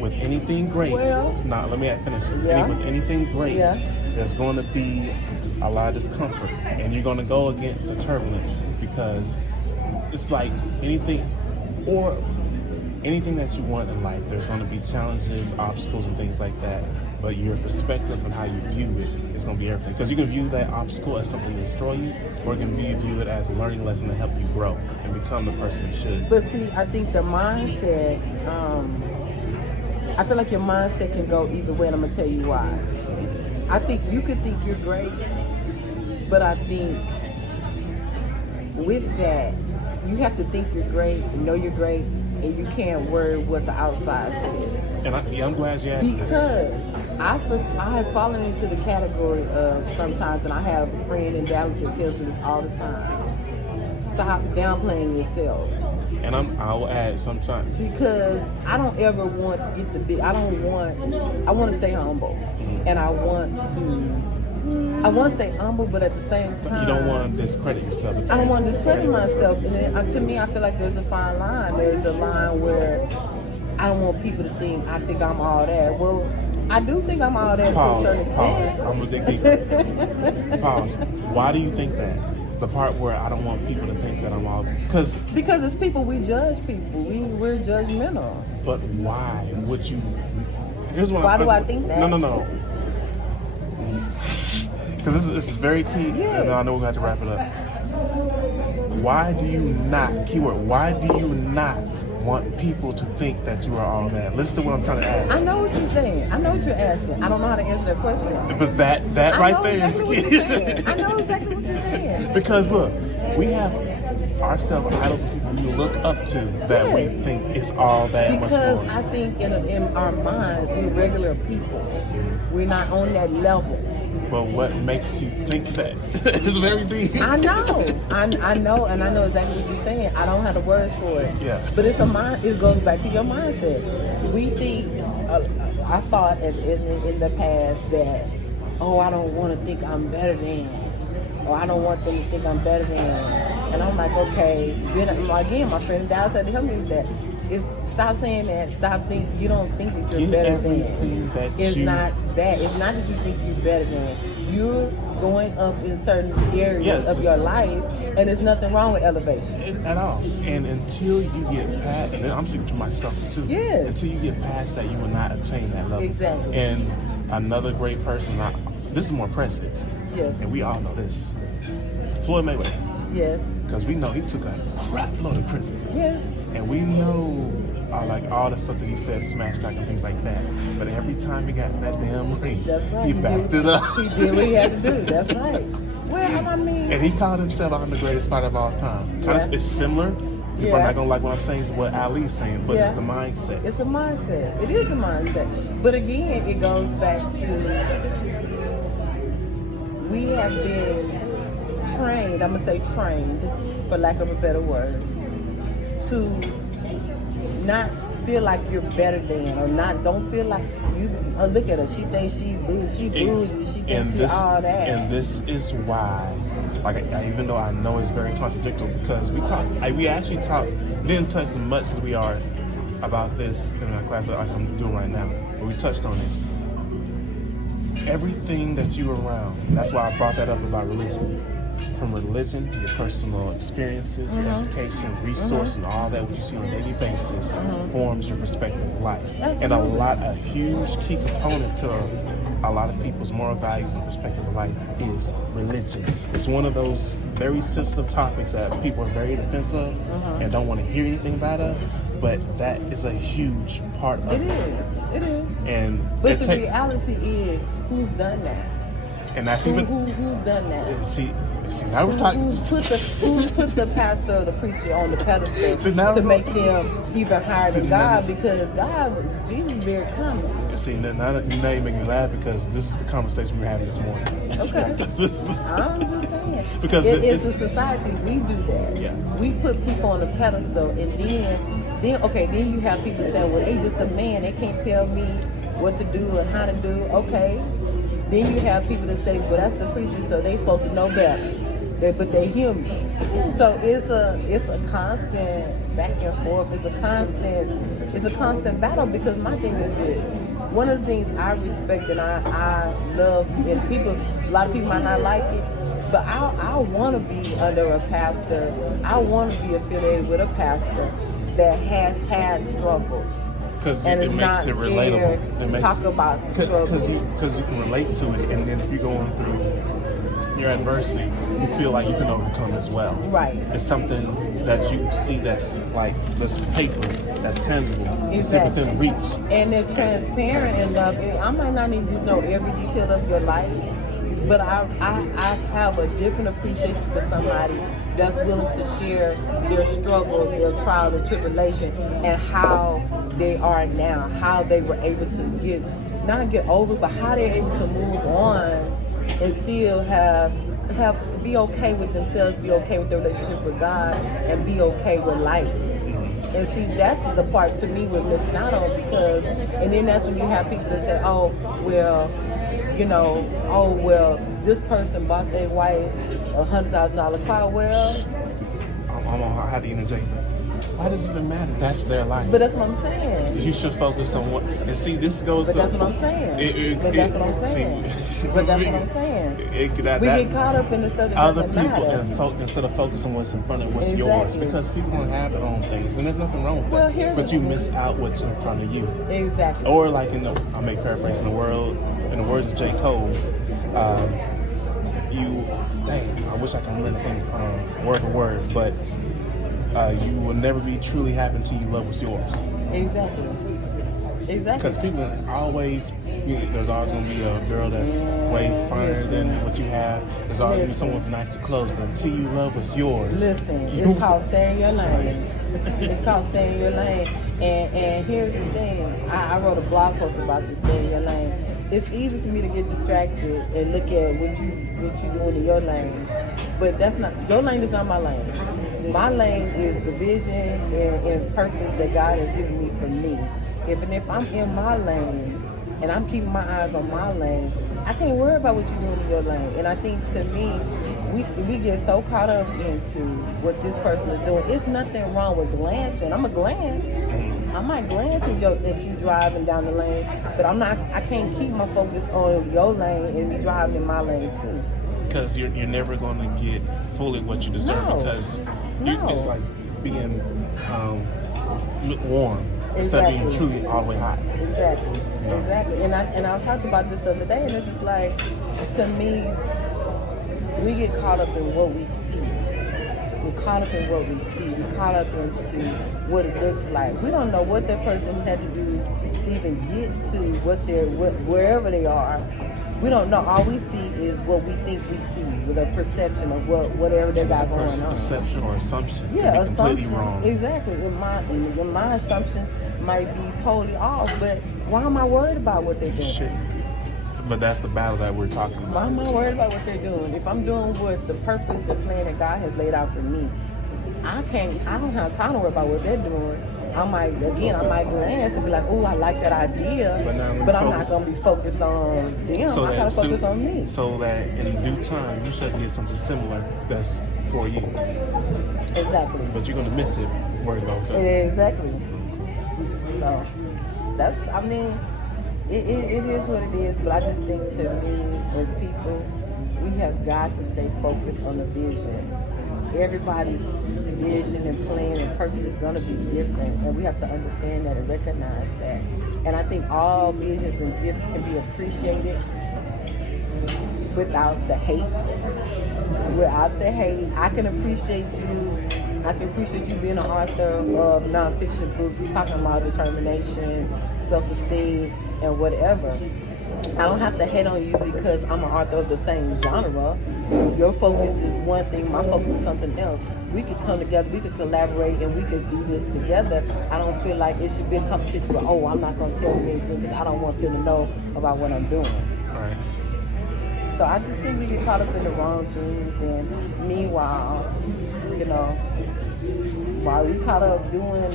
With anything great, now let me finish. Yeah. With anything great, Yeah. there's going to be a lot of discomfort, and you're going to go against the turbulence because it's like anything that you want in life. There's going to be challenges, obstacles, and things like that. But your perspective and how you view it is going to be everything. Because you can view that obstacle as something to destroy you, or you can view it as a learning lesson to help you grow and become the person you should. But see, I think the mindset, I feel like your mindset can go either way, and I'm going to tell you why. I think you could think you're great, but I think with that, you have to think you're great, know you're great, and you can't worry what the outside says. And I'm glad you asked Because I have fallen into the category of sometimes, and I have a friend in Dallas that tells me this all the time, stop downplaying yourself. And I will add sometimes. Because I don't ever want to get the big, I want to stay humble. Mm-hmm. And I want to stay humble, but at the same time, you don't want to discredit yourself. I don't want to discredit myself. And then, to me, I feel like there's a fine line. There's a line where I don't want people to think I think I'm all that. Well, I do think I'm all that to a certain extent. I'm going to dig deeper. Pause. Why do you think that? The part where I don't want people to think that I'm all... Because as people, we judge people. We're judgmental. But why would you... Why do I think that? No. Because this is very key, yes. And I know we're going to have to wrap it up. Why do you not want people to think that you are all that? Listen to what I'm trying to ask. I know what you're saying. I know what you're asking. I don't know how to answer that question. But that right there is the key. I know exactly what you're saying. Because look, we have ourselves idols of people we look up to that we think is all that much more. Because I think in our minds, we're regular people. We're not on that level. But what makes you think that? It's very deep. I know, and I know exactly what you're saying. I don't have the words for it. Yeah. But it's a mind. It goes back to your mindset. We think. I thought in the past that, I don't want to think I'm better than, or I don't want them to think I'm better than. And I'm like, okay. Then again, my friend Dallas had to help me with that. Stop saying that. Stop thinking. You don't think that you're better than. It's not that. It's not that you think you're better than. You're going up in certain areas of your life, and there's nothing wrong with elevation at all. And until you get past, and I'm speaking to myself too. Yes. Until you get past that, you will not obtain that level. Exactly. And another great person. This is more impressive. Yes. And we all know this. Floyd Mayweather. Yes. Because we know he took a crap load of criticism. Yes. And we know, like all the stuff that he said, smash talk and things like that. But every time he got in that damn ring, he backed it up. He did what he had to do. That's right. Well, I mean... And he called himself, I'm the greatest fighter of all time. Yeah. It's similar. People are not going to like what I'm saying to what Ali's saying, but it's the mindset. It's a mindset. It is a mindset. But again, it goes back to... We have been trained, I'm going to say trained, for lack of a better word, to not feel like you're better than, or don't feel like you. Look at her. She thinks she bougie. She thinks she all that. And this is why, even though I know it's very contradictory, because we actually didn't touch as much as we are about this in our class like I'm doing right now, but we touched on it. Everything that you around. That's why I brought that up about religion. From religion, your personal experiences, your education, resource, and all that what you see on a daily basis forms your perspective of life. And a huge key component to a lot of people's moral values and perspective of life is religion. It's one of those very sensitive topics that people are very defensive of and don't want to hear anything about it. but that is a huge part of It is. And But the reality is, who's done that? And that's even Who's done that? See, now we're talking. Who's put the pastor or the preacher on the pedestal to make them even higher than God? Because Jesus is very common. See, now you make me laugh because this is the conversation we were having this morning. Okay. I'm just saying. Because it's a society, we do that. Yeah. We put people on the pedestal, and then you have people saying, well, they just a man, they can't tell me what to do and how to do. Okay. Then you have people that say, well, that's the preacher, so they supposed to know better. But they human. So it's a constant back and forth. It's a constant battle, because my thing is this. One of the things I respect and I love, and a lot of people might not like it, but I want to be under a pastor. I want to be affiliated with a pastor that has had struggles. Because and it makes it relatable. Talk about the struggles. Because you can relate to it, and then if you're going through your adversity, you feel like you can overcome as well. Right. It's something that you see that's paper, that's tangible, exactly. It's within reach. And they're transparent enough. I might not need to know every detail of your life, but I have a different appreciation for somebody that's willing to share their struggle, their trial, their tribulation, and how they are now, how they were able to not get over, but how they're able to move on and still be okay with themselves, be okay with their relationship with God, and be okay with life. And see, that's the part to me we're missing out on, and then that's when you have people that say, this person bought their wife $100,000 car. Well, I'm gonna have to interject. Why does it even matter? That's their life. But that's what I'm saying. You should focus on what. And see, this goes. But that's what I'm saying. But that's what I'm saying. We get caught up in the stuff that other doesn't people matter. Instead of focusing on what's in front of what's yours, because people don't have their own things, and there's nothing wrong with that. But you miss out what's in front of you. Exactly. Or like I may paraphrase in the words of J. Cole. I wish I can remember things word for word, but you will never be truly happy until you love what's yours. Exactly. Because people always, there's always going to be a girl that's way finer than what you have. There's always going to be someone with nicer clothes, but until you love what's yours. Listen, it's called stay in your lane. It's called stay in your lane. And here's the thing. I wrote a blog post about this, stay in your lane. It's easy for me to get distracted and look at what you doing in your lane, but your lane is not my lane. My lane is the vision and purpose that God has given me for me. If I'm in my lane and I'm keeping my eyes on my lane, I can't worry about what you're doing in your lane. And I think, to me, we get so caught up into what this person is doing. It's nothing wrong with glancing. I'm a glance. I might glance at you driving down the lane, but I can't keep my focus on your lane and you driving in my lane too. Because you're never going to get fully what you deserve. Because it's like being lukewarm instead of being truly all the way hot. Exactly. Exactly. And I talked about this the other day, and it's just like, to me, we get caught up in what we see. We're caught up in what we see. We're caught up into what it looks like. We don't know what that person had to do to even get to wherever they are. We don't know. All we see is what we think we see, with a perception of whatever they got going on. Perception or assumption. Yeah, assumption. Completely wrong. Exactly. My assumption might be totally off, but why am I worried about what they're doing? Shit. But that's the battle that we're talking about. Why am I worried about what they're doing? If I'm doing what the purpose and plan that God has laid out for me, I don't have time to worry about what they're doing. I might glance and be like, oh, I like that idea, but I'm not going to be focused on them. I got to focus on me. So that in due time, you should get something similar that's for you. Exactly. But you're going to miss it worried about that. Exactly. So, it is what it is, but I just think, to me, as people, we have got to stay focused on the vision. Everybody's vision and plan and purpose is going to be different, and we have to understand that and recognize that. And I think all visions and gifts can be appreciated, without the hate. Without the hate, I can appreciate you. I can appreciate you being an author of nonfiction books talking about determination, self-esteem, and whatever. I don't have to hate on you because I'm an author of the same genre. Your focus is one thing, my focus is something else. We could come together, we could collaborate, and we could do this together. I don't feel like it should be a competition where, oh, I'm not going to tell them anything because I don't want them to know about what I'm doing. Right. So I just think we get caught up in the wrong things, and meanwhile, you know, while we caught up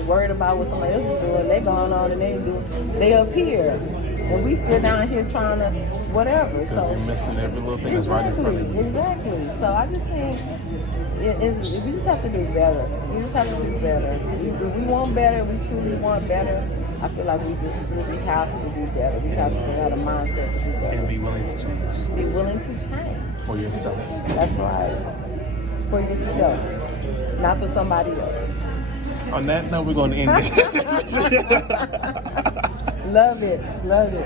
worried about what somebody else is doing, they going on and they up here. And we still down here trying to whatever. Because So you're missing every little thing that's right in front of you. Exactly. So I just think we just have to do better. We just have to do better. If we want better, we truly want better, I feel like we just truly have to do better. We have to have a mindset to do better. And be willing to change. Be willing to change. For yourself. That's right. For yourself. Not for somebody else. On that note, we're going to end it. Love it. Love it.